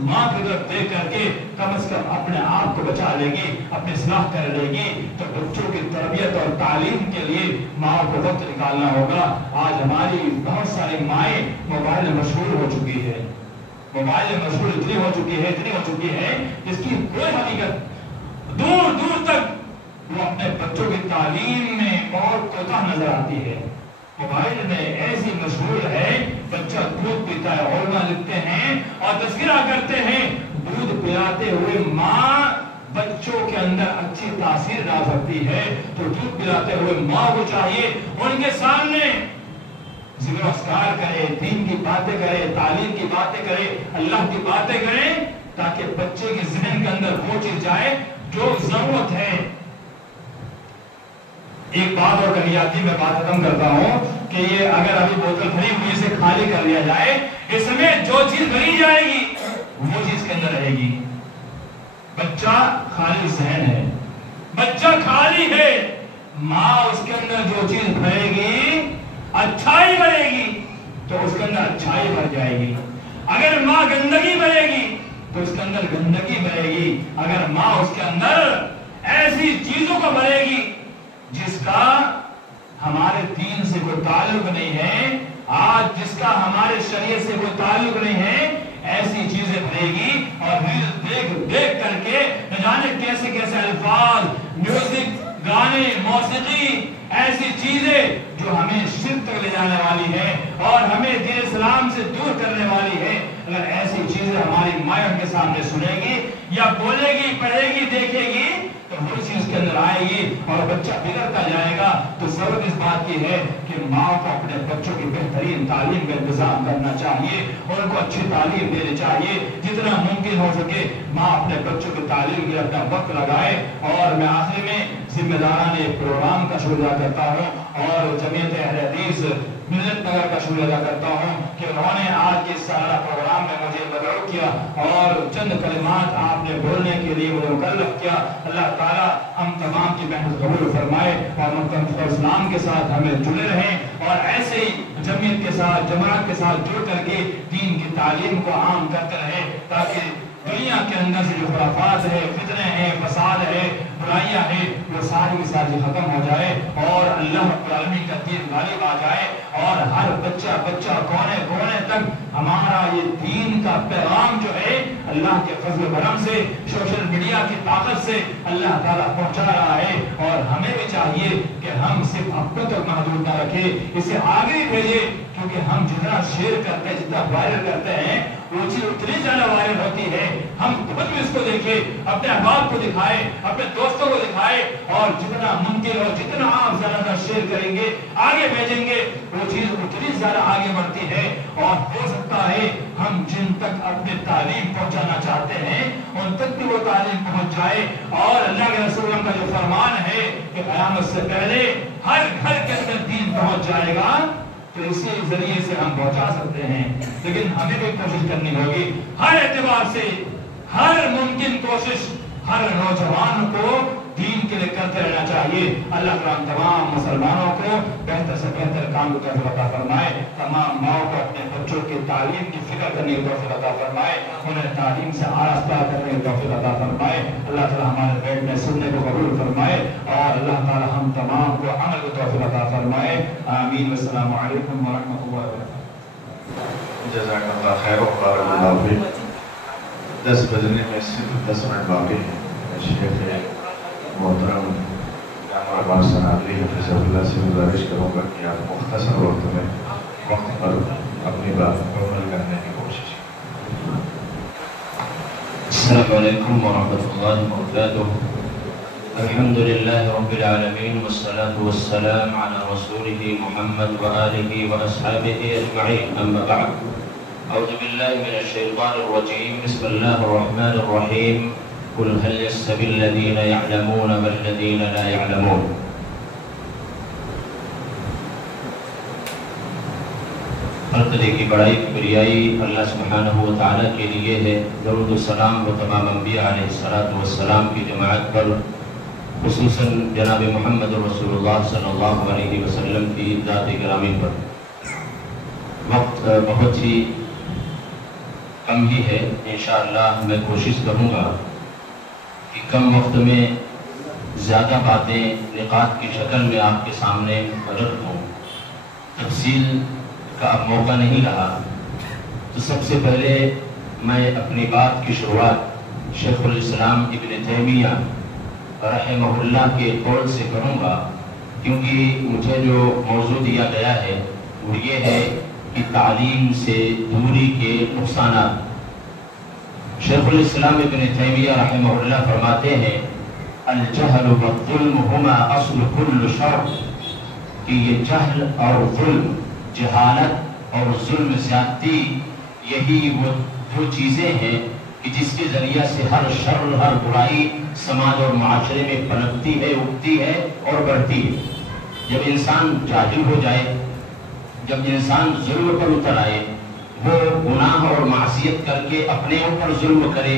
ماں کی طرف دیکھ کر کے کم از کم اپنے آپ کو بچا لے گی، اپنی اصلاح کر لے گی، تو بچوں کی تربیت اور تعلیم کے لیے ماں کو وقت نکالنا ہوگا۔ آج ہماری بہت ساری مائیں موبائل میں مشغول ہو چکی ہے، موبائل میں مشغول اتنی ہو چکی ہے جس کی کوئی حقیقت دور دور تک وہ اپنے بچوں کی تعلیم میں بہت کوتاہ نظر آتی ہے۔ موبائل میں ایسی مشغول ہے، بچہ دودھ پیتا ہے، علماء لکھتے ہیں اور تذکرہ کرتے ہیں دودھ پلاتے ہوئے ماں بچوں کے اندر اچھی تاثیر ڈال سکتی ہے، تو دودھ پلاتے ہوئے ماں کو چاہیے ان کے سامنے ذکر و اذکار کرے، دین کی باتیں کرے، تعلیم کی باتیں کرے، اللہ کی باتیں کرے، تاکہ بچے کے ذہن کے اندر وہ چیز جائے جو ضرورت ہے۔ ایک بات اور کلیاتی میں بات ختم کرتا ہوں کہ یہ اگر ابھی بوتل بھری ہوئی اسے خالی کر لیا جائے، اس میں جو چیز بھری جائے گی وہ چیز کے اندر رہے گی۔ بچہ خالی ذہن ہے، بچہ خالی ہے، ماں اس کے اندر جو چیز بھرے گی، اچھائی بھرے گی تو اس کے اندر اچھائی بھر جائے گی۔ اگر ماں گندگی بھرے گی تو اس کے اندر گندگی بھرے گی۔ اگر ماں اس کے اندر ایسی چیزوں کو بھرے گی جس کا ہمارے دین سے کوئی تعلق نہیں ہے، آج جس کا ہمارے شریعت سے کوئی تعلق نہیں ہے، ایسی چیزیں بھرے گی اور دیکھ کر کے نہ جانے کیسے کیسے الفاظ، میوزک، گانے، موسیقی، ایسی چیزیں جو ہمیں شرک تک لے جانے والی ہے اور ہمیں دین اسلام سے دور کرنے والی ہے، اگر ایسی چیزیں ہماری مائیں کے سامنے سنے گی یا بولے گی، پڑھے گی، دیکھے گی تو وہ چیز کے اندر آئے گی اور بچہ بگڑتا جائے گا۔ تو ضرورت اس بات کی ہے کہ ماں کو اپنے بچوں کی بہترین تعلیم کا انتظام کرنا چاہیے اور ان کو اچھی تعلیم دینی چاہیے، جتنا ممکن ہو سکے ماں اپنے بچوں کی تعلیم کے لیے اپنا وقت لگائے۔ اور میں آخر میں ذمہ داران پروگرام کا شکریہ ادا کرتا ہوں اور جمعیت اہل حدیث ملت نگر کا شکریہ ادا کرتا ہوں کہ انہوں نے آج کے سارا پروگرام میں مجھے مدعو کیا اور چند کلمات آپ نے بولنے کے لیے مجھے مکلف کیا۔ اللہ تعالیٰ ہم تمام کی محنت قبول فرمائے اور مکتب اسلام کے ساتھ ہمیں جڑے رہیں اور ایسے ہی جمعیت کے ساتھ، جماعت کے ساتھ جڑ کر کے دین کی تعلیم کو عام کرتے رہیں، تاکہ دنیا کے اندر سے جو خرافات ہے، فتنے ہیں، فساد ہے، برائیاں ہیں، وہ ساری کی ساری ختم ہو جائے اور اللہ رب العالمین کا دین غالب آ جائے اور ہر بچہ کونے کونے تک ہمارا یہ دین کا پیغام جو ہے اللہ کے فضل و کرم سے، سوشل میڈیا کی طاقت سے اللہ تعالیٰ پہنچا رہا ہے۔ اور ہمیں بھی چاہیے کہ ہم صرف اپنے تک محدود نہ رکھیں، اسے آگے بھی بھیجیں، کیونکہ ہم جتنا شیئر کرتے ہیں، جتنا وائرل کرتے ہیں، وہ چیز اتنی زیادہ وائرل ہوتی ہے۔ ہم خود بھی اس کو دیکھیں، اپنے احباب کو دکھائیں، اپنے دوستوں کو دکھائیں اور جتنا ممکن ہو جتنا آپ زیادہ شیئر کریں گے، آگے بھیجیں گے، وہ چیز اتنی زیادہ آگے بڑھتی ہے۔ اور ہو سکتا ہے ہم جن تک اپنی تعلیم پہنچانا چاہتے ہیں ان تک بھی وہ تعلیم پہنچ جائے۔ اور اللہ کے رسول کا جو فرمان ہے کہ قیامت سے پہلے ہر گھر کے اندر دین پہنچ جائے گا، تو اسی ذریعے سے ہم پہنچا سکتے ہیں۔ لیکن ہمیں بھی کوشش کرنی ہوگی، ہر اعتبار سے ہر ممکن کوشش ہر نوجوان کو دین کے لیے کرتے رہنا چاہیے۔ اللہ تعالیٰ تمام مسلمانوں کو بہتر سے بہتر کام کی توفیق عطا فرمائے، تمام ماؤں کو اپنے بچوں کی تعلیم کی فکر کرنے کی توفیق عطا فرمائے، انہیں تعلیم سے آراستہ کرنے کی توفیق عطا فرمائے۔ اللہ تعالیٰ ہمارے بیٹھنے سننے کو قبول فرمائے اور اللہ تعالیٰ ہم تمام کو عمل کی توفیق عطا فرمائے۔ آمین۔ السلام علیکم ورحمۃ اللہ وبرکاتہ۔ جزاک اللہ خیر و بارک اللہ فیک۔ 10 بجنے میں صرف 10 منٹ باقی ہیں۔ شیخ محترم عباس سنابلی حفظ اللہ سے گزارش کروں گا کہ آپ مختصر وقت میں وقت پر اپنی بات مکمل کرنے کی کوشش کریں۔ السلام علیکم ورحمۃ اللہ وبرکاتہ۔ الحمد للہ رب العالمین والصلاة والسلام علی رسولہ محمد وآلہ واصحابہ اجمعین، اما بعد۔ اعوذ باللہ من الشیطان الرجیم، بسم اللہ الرحمن الرحیم۔ قل هل يستوي الذين يعلمون والذين لا يعلمون۔ ہر طرح کی بڑائی کبریائی اللہ سبحانہ و تعالیٰ کے لیے ہے۔ درود و سلام و تمام انبیاء علیہ الصلاۃ والسلام کی جماعت پر، خصوصاً جناب محمد رسول اللہ صلی اللہ علیہ وسلم کی ذات گرامی پر۔ وقت بہت ہی کم ہی ہے، انشاءاللہ میں کوشش کروں گا کہ کم وقت میں زیادہ باتیں نقاط کی شکل میں آپ کے سامنے رکھ دوں۔ تفصیل کا اب موقع نہیں رہا، تو سب سے پہلے میں اپنی بات کی شروعات شیخ الاسلام ابن تیمیہ رحمہ اللہ کے قول سے کروں گا، کیونکہ مجھے جو موضوع دیا گیا ہے وہ یہ ہے کہ تعلیم سے دوری کے نقصانات۔ شیخ الاسلام ابن تیمیہ رحمہ اللہ فرماتے ہیں الجہل والظلم ہما اصل کل شر، کہ یہ جہل اور ظلم، جہالت اور ظلم زیادتی، یہی وہ دو چیزیں ہیں کہ جس کے ذریعہ سے ہر شر، ہر برائی سماج اور معاشرے میں پنپتی ہے، اگتی ہے اور بڑھتی ہے۔ جب انسان جاہل ہو جائے، جب انسان ظلم پر اتر آئے، وہ گناہ اور معصیت کر کے اپنے اوپر ظلم کرے،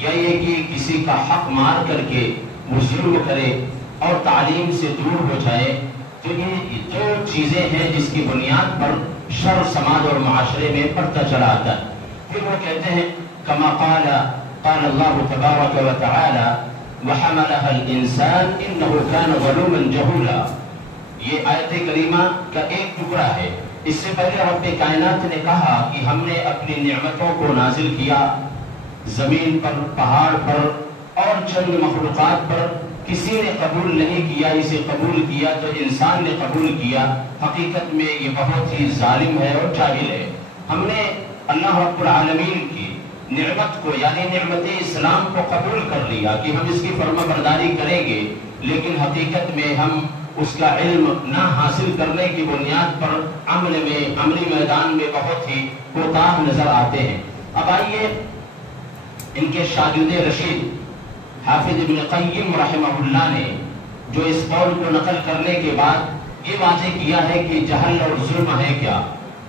یا یہ کہ کسی کا حق مار کر کے وہ ظلم کرے اور تعلیم سے دور ہو جائے، تو یہ دو چیزیں ہیں جس کی بنیاد پر شر سماج اور معاشرے میں بڑھتا چلا آتا ہے۔ پھر وہ کہتے ہیں کما قال اللہ تبارک و تعالی وحملها الانسان انه كان ظلوما جهولا، یہ آیت کریمہ کا ایک ٹکڑا ہے۔ اس سے پہلے رب کائنات نے کہا کہ ہم نے اپنی نعمتوں کو نازل کیا زمین پر، پہاڑ پر اور چند مخلوقات پر، کسی نے قبول نہیں کیا، اسے قبول کیا تو انسان نے قبول کیا۔ حقیقت میں یہ بہت ہی ظالم ہے اور جاہل ہے۔ ہم نے اللہ رب العالمین کی نعمت کو، یعنی نعمت اسلام کو قبول کر لیا کہ ہم اس کی فرما برداری کریں گے، لیکن حقیقت میں ہم اس کا علم نہ حاصل کرنے کی بنیاد پر عملی میدان میں بہت ہی کوتاہ نظر آتے ہیں۔ اب آئیے ان کے شاگرد رشید حافظ ابن قیم رحمہ اللہ نے جو اس قول کو نقل کرنے کے بعد یہ واضح کیا ہے کہ جہل اور ظلم ہے کیا۔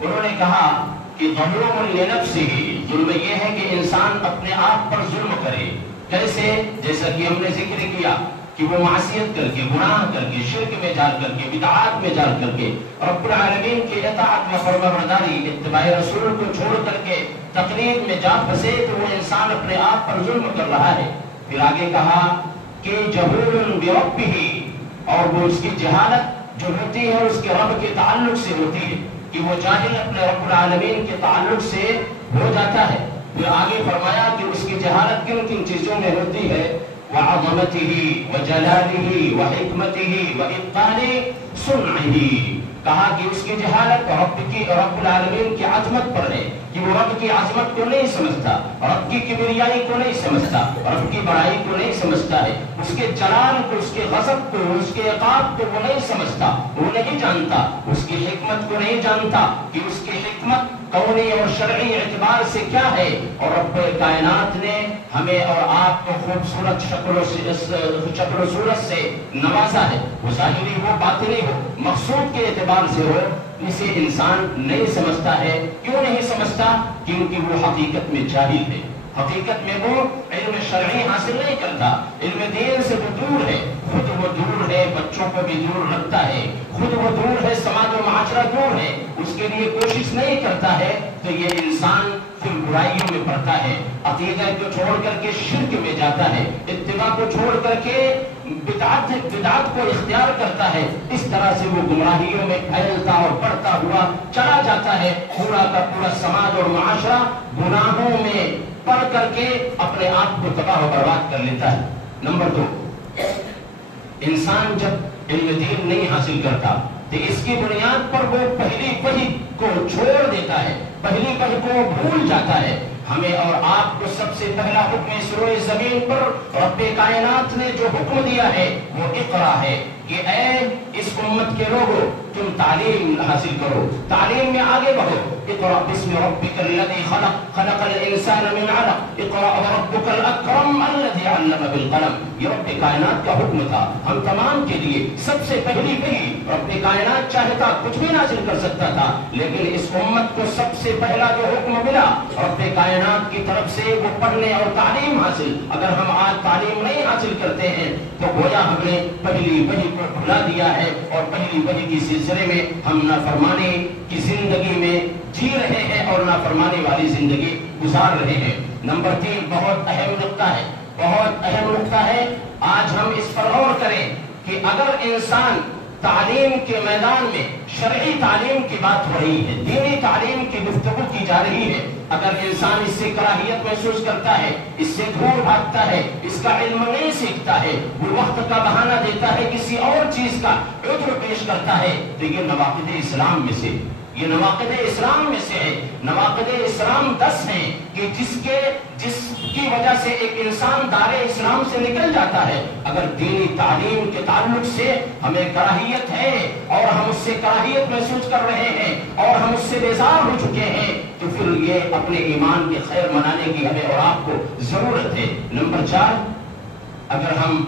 انہوں نے کہا کہ ظلم لنفسہ، ظلم یہ ہے کہ انسان اپنے آپ پر ظلم کرے۔ کیسے؟ جیسا کہ ہم نے ذکر کیا کہ وہ معصیت کر کے، گناہ کر کے، شرک میں جا کر کے، بدعات میں جا کر کے، رب العالمین کی اطاعت و فرما برداری، اتباع رسول کو چھوڑ کر کے تقلید میں جا پھنسے، تو وہ انسان اپنے آپ پر ظلم کر رہا ہے۔ پھر آگے کہا کہ جہول بربہ، اور وہ اس کی جہالت جو ہوتی ہے اس کے رب کے تعلق سے ہوتی ہے، کہ وہ جاہل اپنے رب العالمین کے تعلق سے ہو جاتا ہے۔ پھر آگے فرمایا کہ اس کی جہالت کن کن چیزوں میں ہوتی ہے، وعظمته وجلاله وحکمته واتقان صنعه، کہا کہ اس کی جہالت رب العالمین کی عظمت پر ہے، کہ وہ رب کی عظمت کو نہیں سمجھتا، رب کی کبریائی کو نہیں سمجھتا، رب کی بڑائی کو نہیں سمجھتا ہے، اس کے جلال کو، اس کے غضب کو، اس کے عقاب کو وہ نہیں سمجھتا، وہ نہیں جانتا، اس کی حکمت کو نہیں جانتا کہ اس کی حکمت کونی اور شرعی اعتبار سے کیا ہے۔ اور رب کائنات نے ہمیں اور آپ کو خوبصورت شکل و صورت سے نوازا ہے، وہ ظاہری ہو، باطنی ہو، مقصود کے اعتبار سے ہو، اسے انسان نہیں سمجھتا ہے۔ کیوں نہیں سمجھتا؟ کیونکہ وہ حقیقت میں جاہل ہے، حقیقت میں وہ علم شرعی حاصل نہیں کرتا، علم دین سے وہ دور ہے، خود وہ دور ہے، بچوں کو بھی دور رکھتا ہے، خود وہ دور ہے، سماج و معاشرہ دور ہے، اس کے لیے کوشش نہیں کرتا ہے، تو یہ انسان پھر برائیوں میں پڑتا ہے، عقیدہ کو چھوڑ کر کے شرک میں جاتا ہے، اتباع کو چھوڑ کر کے بدعات کو اختیار کرتا ہے۔ اس طرح سے وہ گمراہیوں میں پھیلتا اور بڑھتا ہوا چلا جاتا ہے۔ پورا کا پورا سماج اور معاشرہ گناہوں میں پڑھ کر کے اپنے آپ کو تباہ و برباد کر لیتا ہے۔ نمبر 2، انسان جب علم دین نہیں حاصل کرتا تو اس کی بنیاد پر وہ پہلی وحی کو چھوڑ دیتا ہے، پہلی وحی کو بھول جاتا ہے۔ ہمیں اور آپ کو سب سے پہلا حکم اس روئے زمین پر رب کائنات نے جو حکم دیا ہے وہ اقرا ہے، کہ اے اس امت کے لوگوں تم تعلیم حاصل کرو، تعلیم میں آگے بڑھو۔ اقرا بسم ربک الذی خلق، خلق الانسان من علق، اقرا وربک الاکرم الذی علم بالقلم۔ یہ رب کائنات کا حکم تھا ہم تمام کے لیے، سب سے پہلی وحی۔ رب کائنات چاہتا کچھ بھی نازل کر سکتا تھا، لیکن اس امت کو سب سے پہلا جو حکم ملا رب کائنات کی طرف سے وہ پڑھنے اور تعلیم حاصل۔ اگر ہم آج تعلیم نہیں حاصل کرتے ہیں تو گویا ہم نے پہلی وحی کو بھلا دیا ہے، اور پہلی وحی کی سلسلے میں ہم نافرمانی کی زندگی میں جی رہے ہیں اور نافرمانی والی زندگی گزار رہے ہیں۔ نمبر 3 بہت اہم نقطہ ہے، بہت اہم نقطہ ہے، آج ہم اس پر غور کریں کہ اگر انسان تعلیم کے میدان میں شرعی تعلیم کی بات ہو رہی ہے، دینی تعلیم کی گفتگو کی جا رہی ہے، اگر انسان اس سے کراہیت محسوس کرتا ہے، اس سے دور بھاگتا ہے، اس کا علم نہیں سیکھتا ہے، وہ وقت کا بہانہ دیتا ہے، کسی اور چیز کا عذر پیش کرتا ہے، تو یہ نواقض اسلام میں سے، یہ نواقض اسلام میں سے ہے۔ نواقض اسلام 10 ہیں کہ جس کی وجہ سے ایک انسان دار اسلام سے نکل جاتا ہے۔ اگر دینی تعلیم کے تعلق سے ہمیں کراہیت ہے اور ہم اس سے کراہیت محسوس کر رہے ہیں اور ہم اس سے بیزار ہو چکے ہیں، تو پھر یہ اپنے ایمان کے خیر منانے کی ہمیں اور آپ کو ضرورت ہے۔ نمبر 4 اگر ہم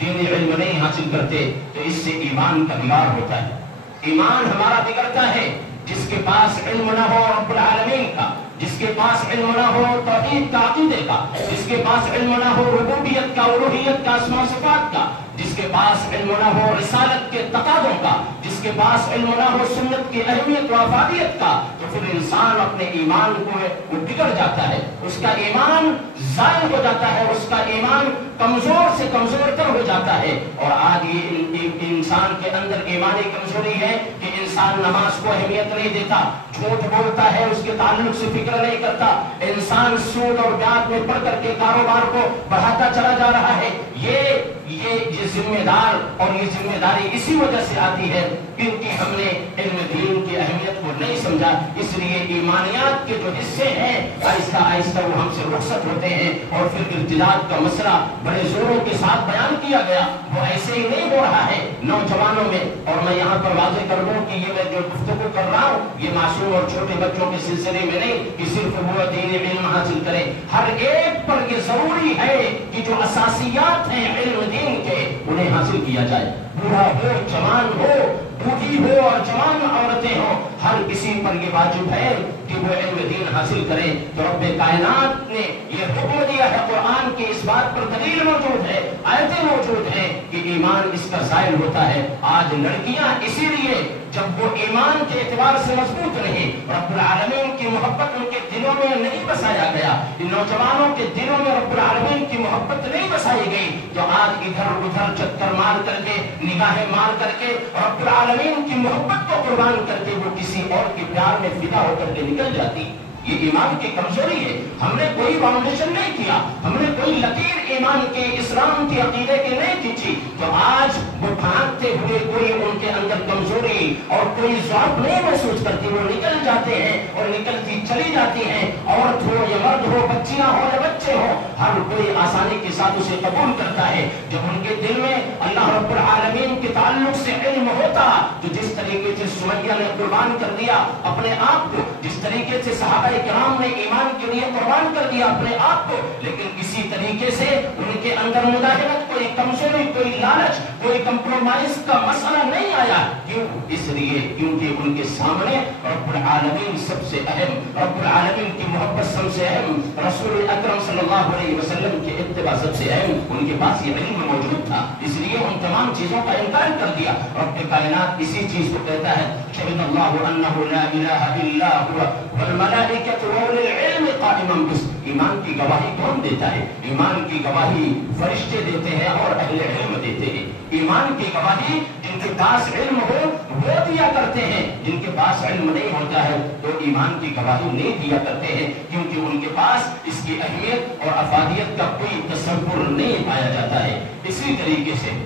دینی علم نہیں حاصل کرتے تو اس سے ایمان کا بگاڑ ہوتا ہے، ایمان ہمارا بگڑتا ہے۔ جس کے پاس علم نہ ہو رب العالمین کا، جس کے پاس علم نہ ہو توحید کا، عقیدے کا، جس کے پاس علم نہ ہو ربوبیت کا، الوہیت کا، اسماء و صفات کا، جس کے پاس علم نہ ہو رسالت کے تقاضوں کا، جس کے پاس علم نہ ہو سنت کی اہمیت و افادیت کا، تو پھر انسان اپنے ایمان کو وہ بگڑ جاتا ہے، اس کا ایمان ضائع ہو جاتا ہے، اس کا ایمان کمزور سے کمزور تر ہو جاتا ہے۔ اور آج یہ انسان کے اندر ایمانی کمزوری ہے کہ انسان نماز کو اہمیت نہیں دیتا، جھوٹ بولتا ہے، اس کے تعلق سے فکر نہیں کرتا، انسان سود اور بیعت میں پڑھ کر کے کاروبار کو بڑھاتا چلا جا رہا ہے۔ یہ ذمہ دار اور یہ ذمہ داری اسی وجہ سے آتی ہے کیونکہ ہم نے علم دین کی اہمیت کو نہیں سمجھا، اس لیے ایمانیات کے جو حصے ہیں آہستہ آہستہ وہ ہم سے رخصت ہوتے ہیں، اور پھر ارتداد کا مسئلہ بڑے زوروں کے ساتھ بیان کیا گیا، وہ ایسے ہی نہیں ہو رہا ہے نوجوانوں میں۔ اور میں یہاں پر واضح کر دوں کہ یہ میں جو گفتگو کر رہا ہوں یہ معصوم اور چھوٹے بچوں کے سلسلے میں نہیں کہ صرف وہ دینی علم حاصل کریں، ہر ایک پر یہ ضروری ہے کہ جو اساسیات ہیں علم دین کے انہیں حاصل کیا جائے، بوڑھا ہو، جوان ہو، بوڑھی ہو اور جوان عورتیں ہوں، ہر کسی پر یہ واجب ہے کہ وہ علم دین حاصل کریں۔ تو رب کائنات نے یہ حکم دیا ہے، قرآن کی اس بات پر دلیل موجود ہے، آیتیں موجود ہیں کہ ایمان اس کا زائل ہوتا ہے۔ آج لڑکیاں اسی لیے جب وہ ایمان کے اعتبار سے مضبوط نہیں، رب العالمین کی محبت ان کے دلوں میں نہیں بسایا گیا، ان نوجوانوں کے دلوں میں رب العالمین کی محبت نہیں بسائی گئی، تو آج ادھر ادھر چکر مار کر کے، نگاہیں مار کر کے، رب العالمین کی محبت کو قربان کر کے وہ کسی اور کے پیار میں فدا ہو کر کے نکل جاتی۔ یہ ایمان کی کمزوری ہے، ہم نے کوئی فاؤنڈیشن نہیں کیا، ہم نے کوئی لکیر ایمان کے، اسلام کے عقیدے کی نہیں کھینچی، تو آج وہ بھاگتے ہوئے کوئی ان کے اندر کمزوری اور کوئی ضعف نہیں محسوس کرتی، وہ نکل جاتے ہیں اور نکلتی چلی جاتی ہیں، عورت ہو یا مرد ہو، بچیاں ہو یا بچے ہو، ہر کوئی آسانی کے ساتھ اسے قبول کرتا ہے۔ جب ان کے دل میں اللہ رب العالمین کے تعلق سے علم ہوتا تو جس طریقے سے سمیہ نے قربان کر دیا اپنے آپ کو، جس طریقے سے صحابہ کرام نے ایمان کے لیے قربان کر دیا اپنے آپ کو، لیکن کسی طریقے سے ان کے اندر مداہنت، کوئی کمزوری، کوئی لالچ، کوئی کمپرومائز کا مسئلہ نہیں آیا۔ کیوں؟ اس لیے کیونکہ ان کے سامنے رب العالمین سب سے اہم، رب العالمین کی محبت سب سے اہم، رسول اکرم صلی اللہ علیہ وسلم کی اتباع سب سے اہم، ان کے پاس یہ علم موجود تھا، اس لیے ان تمام چیزوں کا انکار کر دیا۔ رب کائنات اسی چیز کو کہتا ہے، شہد اللہ انہ لا الہ الا هو والملائکۃ واولو العلم قائما بالقسط۔ ایمان کی گواہی کون دیتا ہے؟ ایمان کی گواہی فرشتے دیتے ہیں اور اہل علم دیتے ہیں۔ ایمان کی گواہی جن کے پاس علم ہو وہ دیا کرتے ہیں، جن کے پاس علم نہیں ہوتا ہے تو ایمان کی گواہی نہیں دیا کرتے ہیں، کیونکہ ان کے پاس اس کی اہمیت اور افادیت کا کوئی تصور نہیں پایا جاتا ہے۔ اسی طریقے سے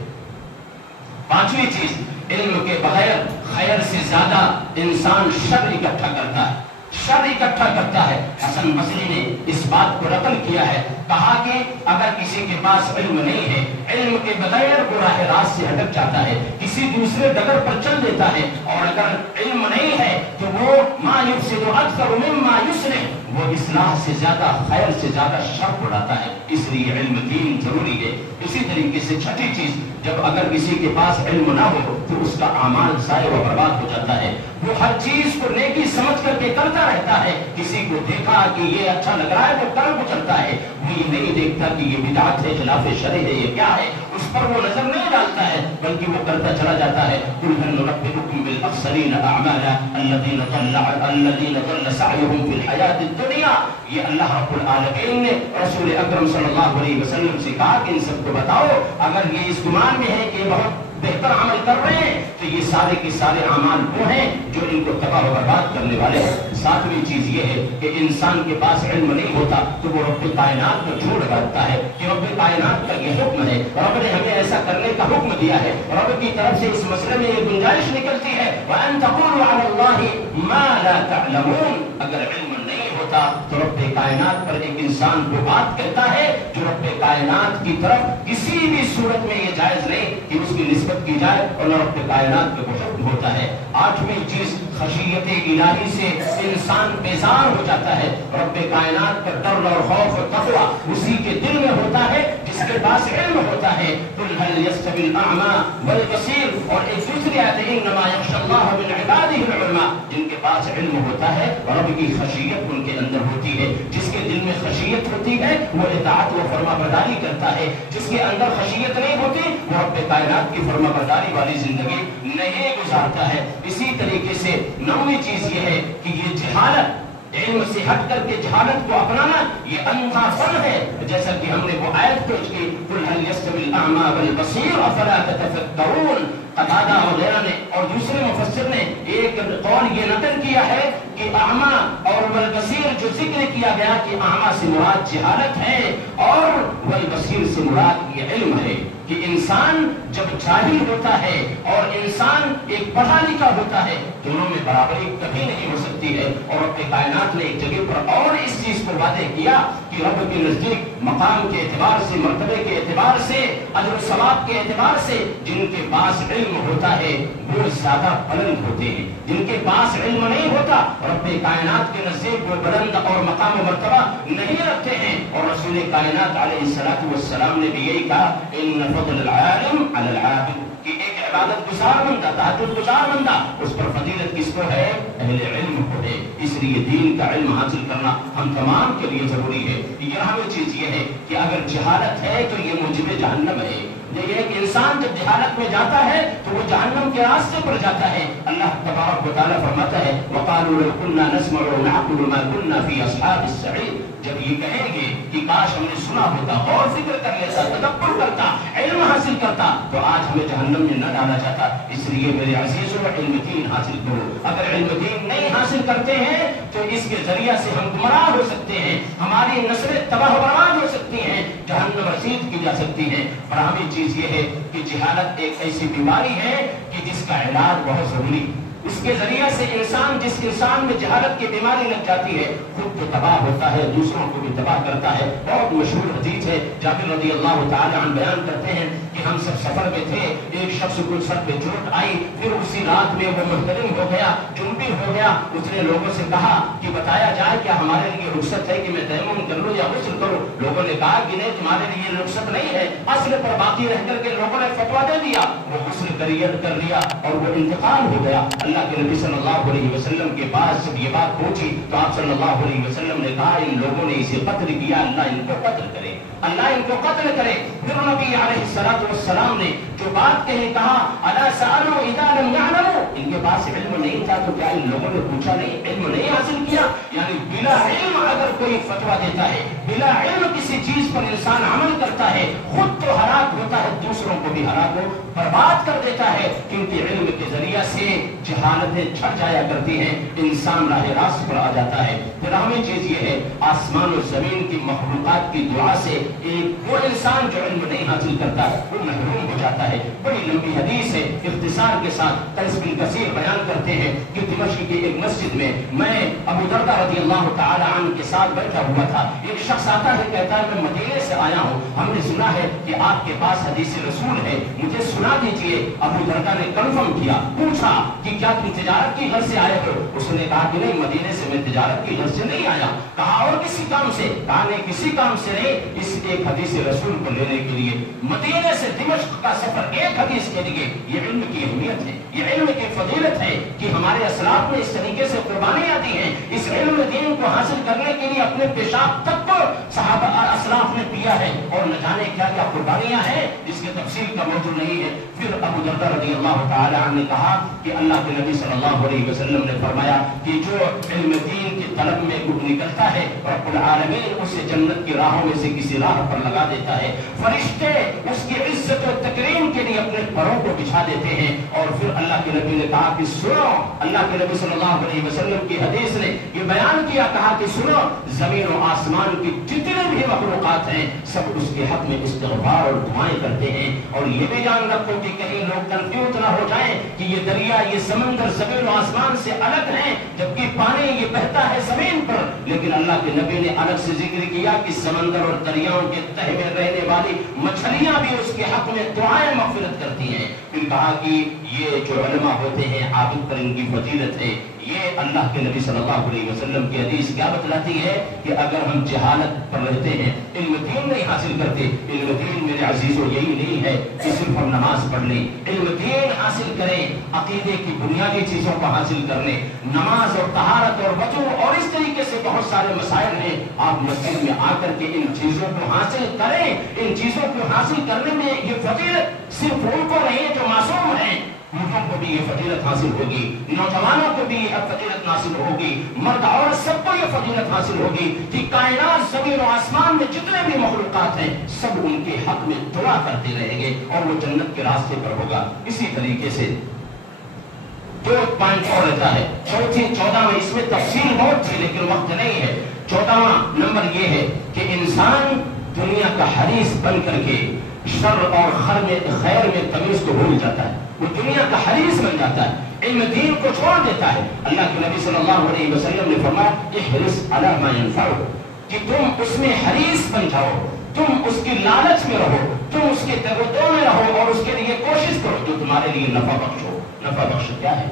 پانچویں چیز، علم کے بغیر خیر سے زیادہ انسان شر اکٹھا کرتا ہے، شر اکٹھا کرتا ہے۔ حسن بصری نے اس بات کو نقل کیا ہے، کہا کہ اگر کسی کے پاس علم نہیں ہے، علم کے بغیر وہ راہ راست سے ہٹک جاتا ہے، کسی دوسرے ڈگر پر چل دیتا ہے، اور اگر علم نہیں ہے تو وہ ما یفسد اکثر مما یصلح، وہ اصلاح سے زیادہ، خیر سے زیادہ شر بڑھاتا ہے۔ اس لیے علم دین ضروری ہے۔ اسی طریقے سے چھٹی چیز، جب اگر کسی کے پاس علم نہ ہو تو اس کا اعمال ضائع و برباد ہو جاتا ہے، وہ ہر چیز کو نیکی سمجھ کر کے کرتا رہتا ہے، کسی کو دیکھا کہ یہ اچھا لگ رہا ہے وہ کر گزرتا ہے، وہ یہ نہیں دیکھتا کہ یہ بدعت ہے، خلاف شرع ہے، یہ کیا ہے، اس پر وہ نظر نہیں ڈالتا ہے، بلکہ وہ کرتا چلا جاتا ہے. قل هل ننبئكم بالاخسرین اعمالا الذین ضل سعیهم فی الحیاۃ الدنیا. یہ اللہ رب العالمین نے رسول اکرم صلی اللہ علیہ وسلم سے کہا کہ ان سب کو بتاؤ، اگر یہ اس گمان میں ہے کہ یہ بہت بہتر عمل کر رہے ہیں تو یہ سارے کے سارے اعمال وہ ہیں جو ان کو تباہ و برباد کرنے والے ہیں. ساتویں چیز یہ ہے کہ انسان کے پاس علم نہیں ہوتا تو وہ رب کائنات کو جھوٹ باندھتا ہے کہ رب کائنات کا یہ حکم ہے، رب نے ہمیں ایسا کرنے کا حکم دیا ہے، رب کی طرف سے اس مسئلے میں یہ گنجائش نکلتی ہے وَأَن تَقُولُوا عَلَى اللَّهِ مَا لَا تَعْلَمُونَ. اگر علم نہیں ہوتا تو رب کائنات پر ایک انسان وہ بات کہتا ہے جو رب کائنات کی طرف کسی بھی صورت میں یہ جائز نہیں کہ اس کی نسبت کی جائے اور رب کائنات کا وہ حکم ہوتا ہے. آٹھویں چیز خشیت الہی سے انسان بیزار ہو جاتا ہے. رب کائنات کا ڈر اور خوف اور تقویٰ اسی کے دل میں ہوتا ہے جس کے پاس علم ہوتا ہے. قل هل يستوي الاعمى والبصير. اور ایک دوسری آیت ہے انما يخشى الله من عباده العلماء. جن کے پاس علم ہوتا ہے رب کی خشیت ان کے اندر ہوتی ہے. جس کے دل میں خشیت ہوتی ہے وہ اطاعت و فرما برداری کرتا ہے. جس کے اندر خشیت نہیں ہوتی وہ رب کائنات کی فرما برداری والی زندگی نہیں گزارتا ہے. اسی طریقے سے نویں چیز یہ ہے کہ یہ جہالت، علم سے ہٹ کر کے جہالت کو اپنانا یہ اندھا فن ہے. جیسا کہ ہم نے وہ آیت پیش کی قل هل يستوي الاعمى والبصير افلا تتفکرون. قتادہ وغیرہ نے اور دوسرے مفسر نے ایک قول یہ نقل کیا ہے کہ اعمى اور والبصیر جو ذکر کیا گیا کہ اعمى سے مراد جہالت ہے اور والبصیر سے مراد یہ علم ہے کہ انسان جب جاہل ہوتا ہے اور انسان ایک پڑھا لکھا ہوتا ہے دونوں میں برابری کبھی نہیں ہو سکتی ہے. اور رب کائنات نے ایک جگہ پر اور اس چیز کو واضح کیا کہ رب کے نزدیک مقام کے اعتبار سے، مرتبے کے اعتبار سے، اجر و ثواب کے اعتبار سے جن کے پاس علم ہوتا ہے وہ زیادہ بلند ہوتے ہیں. جن کے پاس علم نہیں ہوتا رب کائنات کے نزدیک وہ بلند اور مقام و مرتبہ نہیں رکھتے ہیں. اور رسول کائنات علیہ السلام نے بھی یہی کہا ان فضل العالم علی العابد کہ ایک عبادت گزار بندہ، تہجد گزار بندہ، اس پر فضیلت کس کو ہے؟ اہل علم کو ہے. اس لیے دین کا علم حاصل کرنا ہم تمام کے لیے ضروری ہے. یہاں چیز یہ ہے کہ اگر جہالت ہے تو یہ موجب جہنم ہے. ایک انسان جب جہالت میں جاتا ہے تو وہ جہنم کے راستے پر جاتا ہے. اللہ تبارک و تعالیٰ فرماتا ہے وَقَالُوا لَوْ كُنَّا نَسْمَعُ وَنَعْقِلُ مَا كُنَّا فِي أَصْحَابِ السَّعِيرِ. جب یہ کہیں گے کہ کاش ہم نے سنا ہوتا، غور فکر کر لیتا، تدبر کرتا، علم حاصل کرتا تو آج ہمیں جہنم میں نہ ڈالا جاتا. اس لیے میرے عزیزوں علم دین حاصل کرو. اگر علم دین نہیں حاصل کرتے ہیں تو اس کے ذریعہ سے ہم گمراہ ہو سکتے ہیں، ہماری نسلیں تباہ و برباد ہو سکتی ہیں، جہنم رسید کی جا سکتی ہے. برہمی چیز یہ ہے کہ جہالت ایک ایسی بیماری ہے کہ جس کا علاج بہت ضروری. اس کے ذریعے سے جس انسان میں جہالت کی بیماری لگ جاتی ہے خود تو تباہ ہوتا ہے، دوسروں کو بھی تباہ کرتا ہے. بہت مشہور حدیث ہے، جابر رضی اللہ تعالی عنہ بیان کرتے ہیں کہ ہم سب سفر میں تھے، ایک شخص کو سر پہ چوٹ آئی، پھر اسی رات میں وہ محترم ہو گیا، جنبی ہو گیا. اس نے لوگوں سے کہا کہ بتایا جائے کیا ہمارے لیے رخصت ہے کہ میں تیمم کر لوں یا غسل کروں. لوگوں نے کہا کہ نہیں، تمہارے لیے رخصت نہیں ہے. اصل پر باقی رہ کر کے لوگوں نے فتوا دے دیا، وہ غسل کر لیا اور وہ انتقال ہو گیا. اللہ کے نبی صلی اللہ علیہ وسلم کے پاس جب یہ بات پہنچی تو آپ صلی اللہ علیہ وسلم نے کہا ان لوگوں نے اسے قتل کیا، اللہ ان کو قتل کرے، اللہ ان کو قتل کرے. پھر نبی علیہ السلام نے جو بات کہی کہا الا سألوا اذا لم يعلموا. ان کے پاس علم نہیں تھا تو کیا ان لوگوں نے پوچھا نہیں، علم نہیں حاصل کیا؟ یعنی بلا علم اگر کوئی فتوا دیتا ہے، بلا علم کسی چیز پر انسان عمل کرتا ہے خود تو ہلاک ہوتا ہے، دوسروں کو بھی ہلاک ہو برباد کر دیتا ہے. کیونکہ علم کے ذریعے سے جہالتیں چھٹ جایا کرتی ہیں، انسان راہ راست پر آ جاتا ہے. پھر ہمیں چیز یہ ہے آسمان و زمین کی مخلوقات کی دعا سے ایک وہ انسان جو علم نہیں حاصل کرتا وہ محروم ہو جاتا ہے. بڑی لمبی حدیث ہے، اختصار کے ساتھ قیس بن کثیر بیان کرتے ہیں کہ دمشق کی ایک مسجد میں ابو دردہ رضی اللہ تعالی عنہ کے ساتھ بیٹھا ہوا تھا. ایک شخص آتا ہے، کہتا ہے میں مدینے سے آیا ہوں، ہم نے سنا ہے کہ آپ کے پاس حدیث رسول ہے، مجھے سنا دیجئے. ابو دردہ نے کنفرم کیا، پوچھا کہ کیا تم تجارت کی غرض سے آئے ہو؟ اس نے کہا کہ نہیں، مدینے سے میں تجارت کی غرض سے نہیں آیا. کہا اور کسی کام سے؟ کہا نہیں، کسی کام سے نہیں، اس ایک حدیث رسول کو لینے کے لیے. مدینے سے دمشق کا سفر ایک حدیث کے لیے. یہ علم کی اہمیت ہے، یہ علم کی فضیلت ہے کہ ہمارے اسلاف میں اس طریقے سے قربانیاں دی ہیں. اس علم دین کو حاصل کرنے کے لیے اپنے پیشاب تک کو صحابہ اسلاف نے پیا ہے اور نہ جانے کیا کیا قربانیاں ہیں جس کی تفصیل کا موضوع نہیں ہے. پھر ابو درداء رضی اللہ تعالی عنہ نے کہا کہ اللہ کے نبی صلی اللہ علیہ وسلم نے فرمایا کہ جو علم دین کی طلب میں نکلتا ہے رب العالمین اسے جنت کی راہوں میں سے کسی راہ پر لگا دیتا ہے. فرشتے اس کی عزت و تکریم کے لیے اپنے پروں کو بچھا دیتے ہیں. اور پھر اللہ کے نبی نے کہا کہ سنو, اللہ کے نبی صلی اللہ علیہ وسلم کی حدیث نے یہ بیان کیا, کہا کہ سنو زمین و آسمان کی جتنے بھی مخلوقات ہیں سب اس کے حق میں استغفار اور دعائیں کرتے ہیں. اور یہ بھی جان رکھو کہ کہیں لوگ کنفیوز نہ ہو جائیں کہ یہ دریا یہ سمندر زمین و آسمان سے الگ ہیں جبکہ پانی یہ بہتا ہے زمین پر. لیکن اللہ کے نبی نے الگ سے ذکر کیا کہ سمندر اور دریاؤں کے تہہ میں رہنے والی مچھلیاں بھی اس کے حق میں دعائیں مغفرت کرتی ہیں. پھر کہا کہ یہ جو علماء ہوتے ہیں عابد پر ان کی فضیلت ہے. یہ اللہ کے نبی صلی اللہ علیہ وسلم کی حدیث کیا بتلاتی ہے کہ اگر ہم جہالت پر رہتے ہیں, علم دین نہیں حاصل کرتے, علم دین میرے عزیزوں یہی نہیں ہے کہ صرف ہم نماز پڑھ لیں. علم دین حاصل کریں, عقیدے کی بنیادی چیزوں کو حاصل کر لیں, نماز اور طہارت اور وضو اور اس طریقے سے بہت سارے مسائل ہیں. آپ مسجد میں آ کر کے ان چیزوں کو حاصل کریں. ان چیزوں کو حاصل کرنے میں یہ فضیلت صرف ان کو نہیں جو معصوم ہیں, مردوں کو بھی یہ فضیلت حاصل ہوگی, نوجوانوں کو بھی یہ فضیلت حاصل ہوگی, مرد عورت سب کو یہ فضیلت حاصل ہوگی کہ کائنات زمین و آسمان میں جتنے بھی مخلوقات ہیں سب ان کے حق میں دعا کرتے رہیں گے اور وہ جنت کے راستے پر ہوگا. اسی طریقے سے 2 پوائنٹ اور رہتا ہے. چوتھی 14 میں اس میں تفصیل بہت تھی لیکن وقت نہیں ہے. 14واں نمبر یہ ہے کہ انسان دنیا کا حریص بن کر کے شر اور خیر میں تمیز کو بھول جاتا ہے. وہ دنیا کا حریص بن جاتا ہے, علم دین کو چھوڑ دیتا ہے. اللہ کے نبی صلی اللہ علیہ وسلم نے فرمایا احرص علی ما ينفعك کہ تم اس میں حریص بن جاؤ, تم اس کی لالچ میں رہو, تم اس کے تگودو میں رہو اور اس کے لیے کوشش کرو جو تمہارے لیے نفع بخش ہو. نفع بخش کیا ہے؟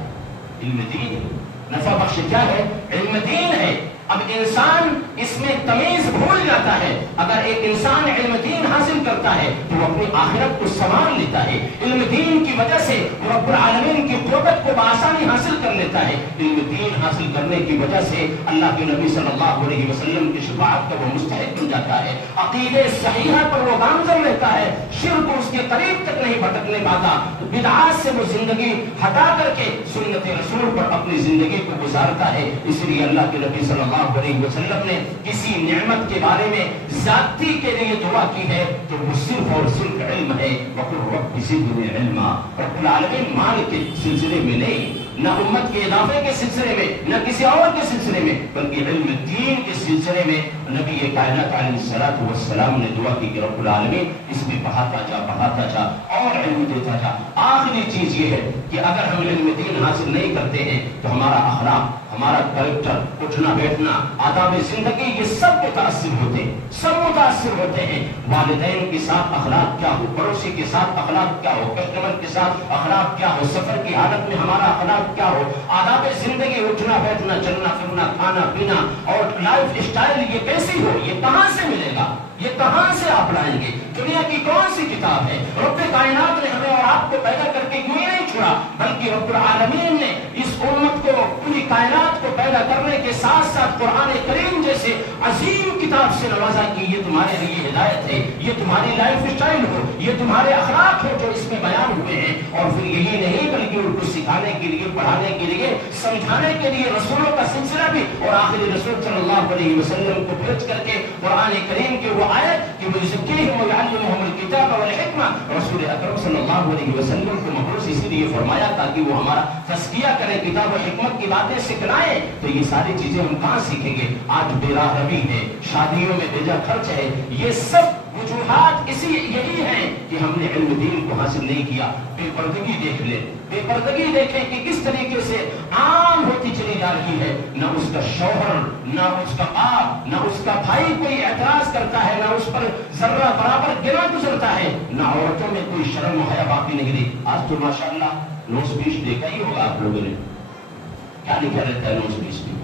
علم دین. نفع بخش کیا ہے؟ علم دین ہے. اب انسان اس میں تمیز بھول جاتا ہے. اگر ایک انسان علم دین حاصل کرتا ہے تو وہ اپنی آخرت کو سنبھال لیتا ہے. علم دین کی وجہ سے وہ رب العالمین کی قربت کو بآسانی حاصل کر لیتا ہے. علم دین حاصل کرنے کی وجہ سے اللہ کے نبی صلی اللہ علیہ وسلم کی شفاعت کا وہ مستحق بن جاتا ہے. عقیدے صحیحہ پر وہ گامزن رہتا ہے, شرک اس کے قریب تک نہیں بھٹکنے پاتا, بدعات سے وہ زندگی ہٹا کر کے سنت رسول پر اپنی زندگی کو گزارتا ہے. اس لیے اللہ کے نبی صلی اللہ علیہ وسلم نے کسی نعمت کے بارے میں ذاتی کے لیے دعا کی ہے تو وہ صرف اور صرف علم ہے. وقل رب زدنی علما. رب العالمین مال کے سلسلے میں نہیں, نہ امت کے اضافے کے سلسلے میں, نہ کسی اور کے سلسلے میں, بلکہ علم دین کے سلسلے میں نبی کائنات علیہ الصلوۃ والسلام نے دعا کی کہ رب العالمین اس میں بڑھاتا جا اور علم دیتا جا. آخری چیز یہ ہے کہ اگر ہم علم دین حاصل نہیں کرتے ہیں تو ہمارا اخلاق, ہمارا کریکٹر, اٹھنا بیٹھنا, آداب زندگی یہ سب متاثر ہوتے ہیں, سب متاثر ہوتے ہیں. والدین کے ساتھ اخلاق کیا ہو, پڑوسی کے ساتھ اخلاق کیا ہو, کسٹمر کے ساتھ اخلاق کیا ہو, سفر کی حالت میں ہمارا اخلاق کیا ہو, آداب زندگی, اٹھنا بیٹھنا, چلنا پھرنا, کھانا پینا اور لائف اسٹائل یہ کیسی ہو, یہ کہاں سے ملے گا, یہ کہاں سے آپ لائیں گے؟ دنیا کی کون سی کتاب ہے؟ رب کائنات نے ہمیں اور آپ کو پیدا کر کے یوں ہی نہیں چھوڑا بلکہ رب العالمین نے اس امت کو, پوری کائنات کو پیدا کرنے کے ساتھ ساتھ قرآن کریم جیسے عظیم کتاب سے نوازا کہ یہ تمہارے لیے ہدایت ہے, یہ تمہاری لائف اسٹائل ہو, یہ تمہارے اخلاق ہو جو اس میں بیان ہوئے ہیں. اور پھر یہی نہیں بلکہ ان کو سکھانے کے لیے, پڑھانے کے لیے, سمجھانے کے لیے رسولوں کا سلسلہ بھی, اور آخری رسول صلی اللہ علیہ وسلم کو بھیج کر کے قرآن کریم کے وہ آیت کہ وَيُزَكِّيهِمْ وَيُعَلِّمُهُمُ الْكِتَابَ وَالْحِكْمَةَ, رسول اکرم صلی اللہ علیہ وسلم کو مبعوث اسی لیے فرمایا تاکہ وہ ہمارا تزکیہ کریں, کتاب و حکمت کی باتیں سکھلائیں. تو یہ ساری چیزیں ہم کہاں سیکھیں گے؟ آج بے راہ روی ہے, شادیوں میں بیجا خرچ ہے, یہ سب وجوہات اسی یہی ہیں کہ ہم نے علم دین کو حاصل نہیں کیا. بے پردگی دیکھ لیں, بے پردگی دیکھیں کہ کس طریقے سے عام ہوتی چلی جا رہی ہے. نہ اس کا شوہر, نہ اس کا باپ, نہ اس کا بھائی کوئی اعتراض کرتا ہے, نہ اس پر ذرہ برابر گرا گزرتا ہے, نہ عورتوں میں کوئی شرم و حیا باقی نہیں رہی. آج تو ماشاءاللہ نوز بیش دیکھا ہی ہوگا آپ لوگوں نے, کیا لکھا رہتا ہے نوز بیش میں؟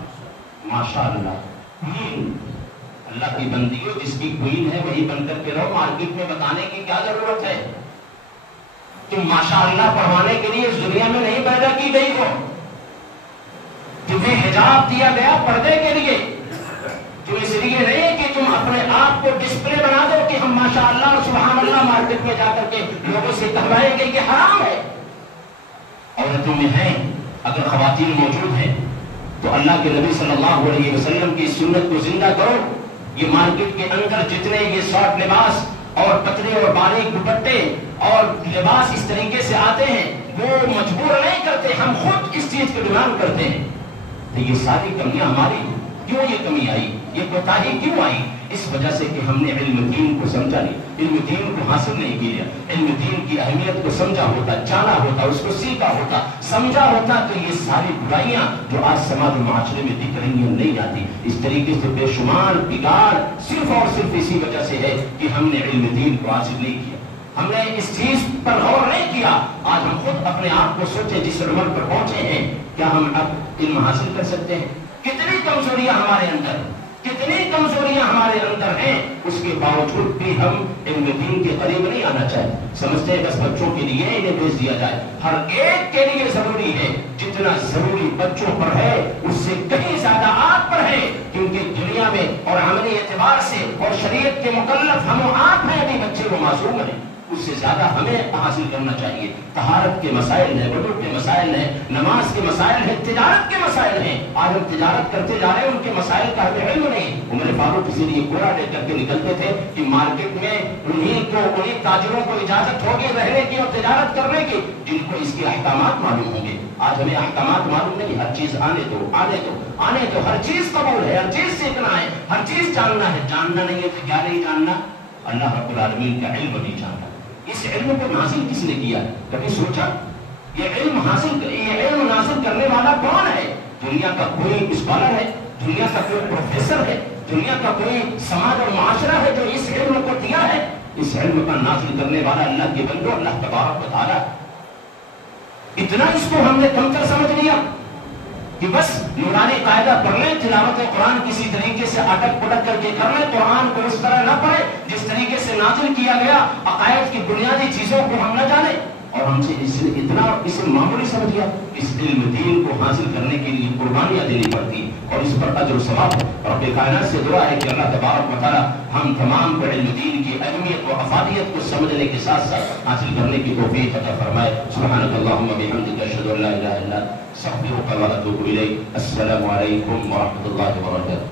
ماشاءاللہ کوئین, اللہ کی بندیوں جس کی کوئین ہے وہی بن کر کے رہو. مارکیٹ میں بتانے کی کیا ضرورت ہے؟ تم ماشاءاللہ پڑھوانے کے لیے اس دنیا میں نہیں پیدا کی گئی ہو. تمہیں حجاب دیا گیا پردے کے لیے, تم اس لیے نہیں کہ تم اپنے آپ کو ڈسپلے بنا دو کہ ہم ماشاءاللہ اور سبحان اللہ مارکیٹ میں جا کر کے لوگوں سے کہوائیں گے یہ حرام ہے. عورتوں میں ہیں، اگر خواتین موجود ہیں تو اللہ کے نبی صلی اللہ علیہ وسلم کی سنت کو زندہ کرو. یہ مارکیٹ کے اندر جتنے یہ شارٹ لباس اور پتلے اور باریک دوپٹے اور لباس اس طریقے سے آتے ہیں، وہ مجبور نہیں کرتے، ہم خود اس چیز کو ڈیمانڈ کرتے ہیں. تو یہ ساری کمیاں ہماری ہیں. کیوں یہ کمی آئی، یہ کوتاہی کیوں آئی؟ اس وجہ سے کہ ہم نے علم دین کو سمجھا نہیں، علم دین کو حاصل نہیں کیا. علم دین کی اہمیت کو سمجھا ہوتا، جانا ہوتا، اس کو سیکھا ہوتا، سمجھا ہوتا تو یہ ساری برائیاں جو آج سماج و معاشرے میں دکھ رہی ہیں نہیں آتی. اس طریقے سے بے شمار بگاڑ صرف اور صرف اسی وجہ سے ہے کہ ہم نے علم دین کو حاصل نہیں کیا، ہم نے اس چیز پر غور نہیں کیا. آج ہم خود اپنے آپ کو سوچے جس عمر پر پہنچے ہیں، کیا ہم اب علم حاصل کر سکتے ہیں؟ کتنی کمزوریاں ہمارے اندر، کتنی کمزوریاں ہمارے اندر ہیں، اس کے باوجود بھی ہم علم دین کے قریب نہیں آنا چاہتے. سمجھتے ہیں بس بچوں کے لیے انہیں بھیج دیا جائے. ہر ایک کے لیے ضروری ہے، جتنا ضروری بچوں پر ہے اس سے کہیں زیادہ آپ پر ہے، کیونکہ دنیا میں اور عملی اعتبار سے اور شریعت کے مکلف ہم و آپ ہیں، ابھی بچے وہ معصوم ہیں، اس سے زیادہ ہمیں حاصل کرنا چاہیے. طہارت کے مسائل ہیں، وضو کے مسائل ہیں، نماز کے مسائل ہیں، تجارت کے مسائل ہیں. آج ہم تجارت کرتے جا رہے ہیں، ان کے مسائل کا ہمیں علم نہیں. عمر فاروق کسی لیے کوڑا لے کر کے نکلتے تھے کہ مارکیٹ میں انہیں تاجروں کو اجازت ہوگی رہنے کی اور تجارت کرنے کی جن کو اس کے احکامات معلوم ہوں گے. آج ہمیں احکامات معلوم نہیں. ہر چیز آنے دو، آنے دو، آنے دو، ہر چیز قبول ہے، ہر چیز سیکھنا ہے، ہر چیز جاننا ہے. جاننا نہیں ہے تو کیا نہیں جاننا؟ اللہ رب العالمین کا علم نہیں جاننا. اس علم کو نازل کس نے کیا؟ کبھی سوچا؟ یہ علم نازل کرنے والا کون ہے؟ دنیا کا کوئی اسکالر ہے، دنیا کا کوئی پروفیسر ہے، دنیا کا کوئی سماج اور معاشرہ ہے جو اس علم کو دیا ہے؟ اس علم کا نازل کرنے والا اللہ کے بندو اللہ تبارک و تعالی. اتنا اس کو ہم نے کمتر سمجھ لیا کہ بس نورانی قاعدہ پڑھ لیں، تلاوت قرآن کسی طریقے سے اٹک پٹک کر کے کر لیں، قرآن کو اس طرح نہ پڑھیں جس طریقے سے نازل کیا گیا، عقائد کی بنیادی چیزوں کو ہم نہ جانیں، اور ہم سے اسے معمولی سمجھ لیا. اس علم دین کو حاصل کرنے کے لیے قربانیاں دینی پڑتی اور اس پر اجر و ثواب. رب کائنات سے دعا ہے کہ اللہ تبارک و تعالی ہم تمام کو علم دین کی اہمیت و افادیت کو سمجھنے کے ساتھ ساتھ حاصل کرنے کی توفیق عطا فرمائے. سبحانک اللہم و بحمدک اشہد ان لا الہ الا انت استغفرک و اتوب الیک. السلام علیکم ورحمۃ اللہ وبرکاتہ.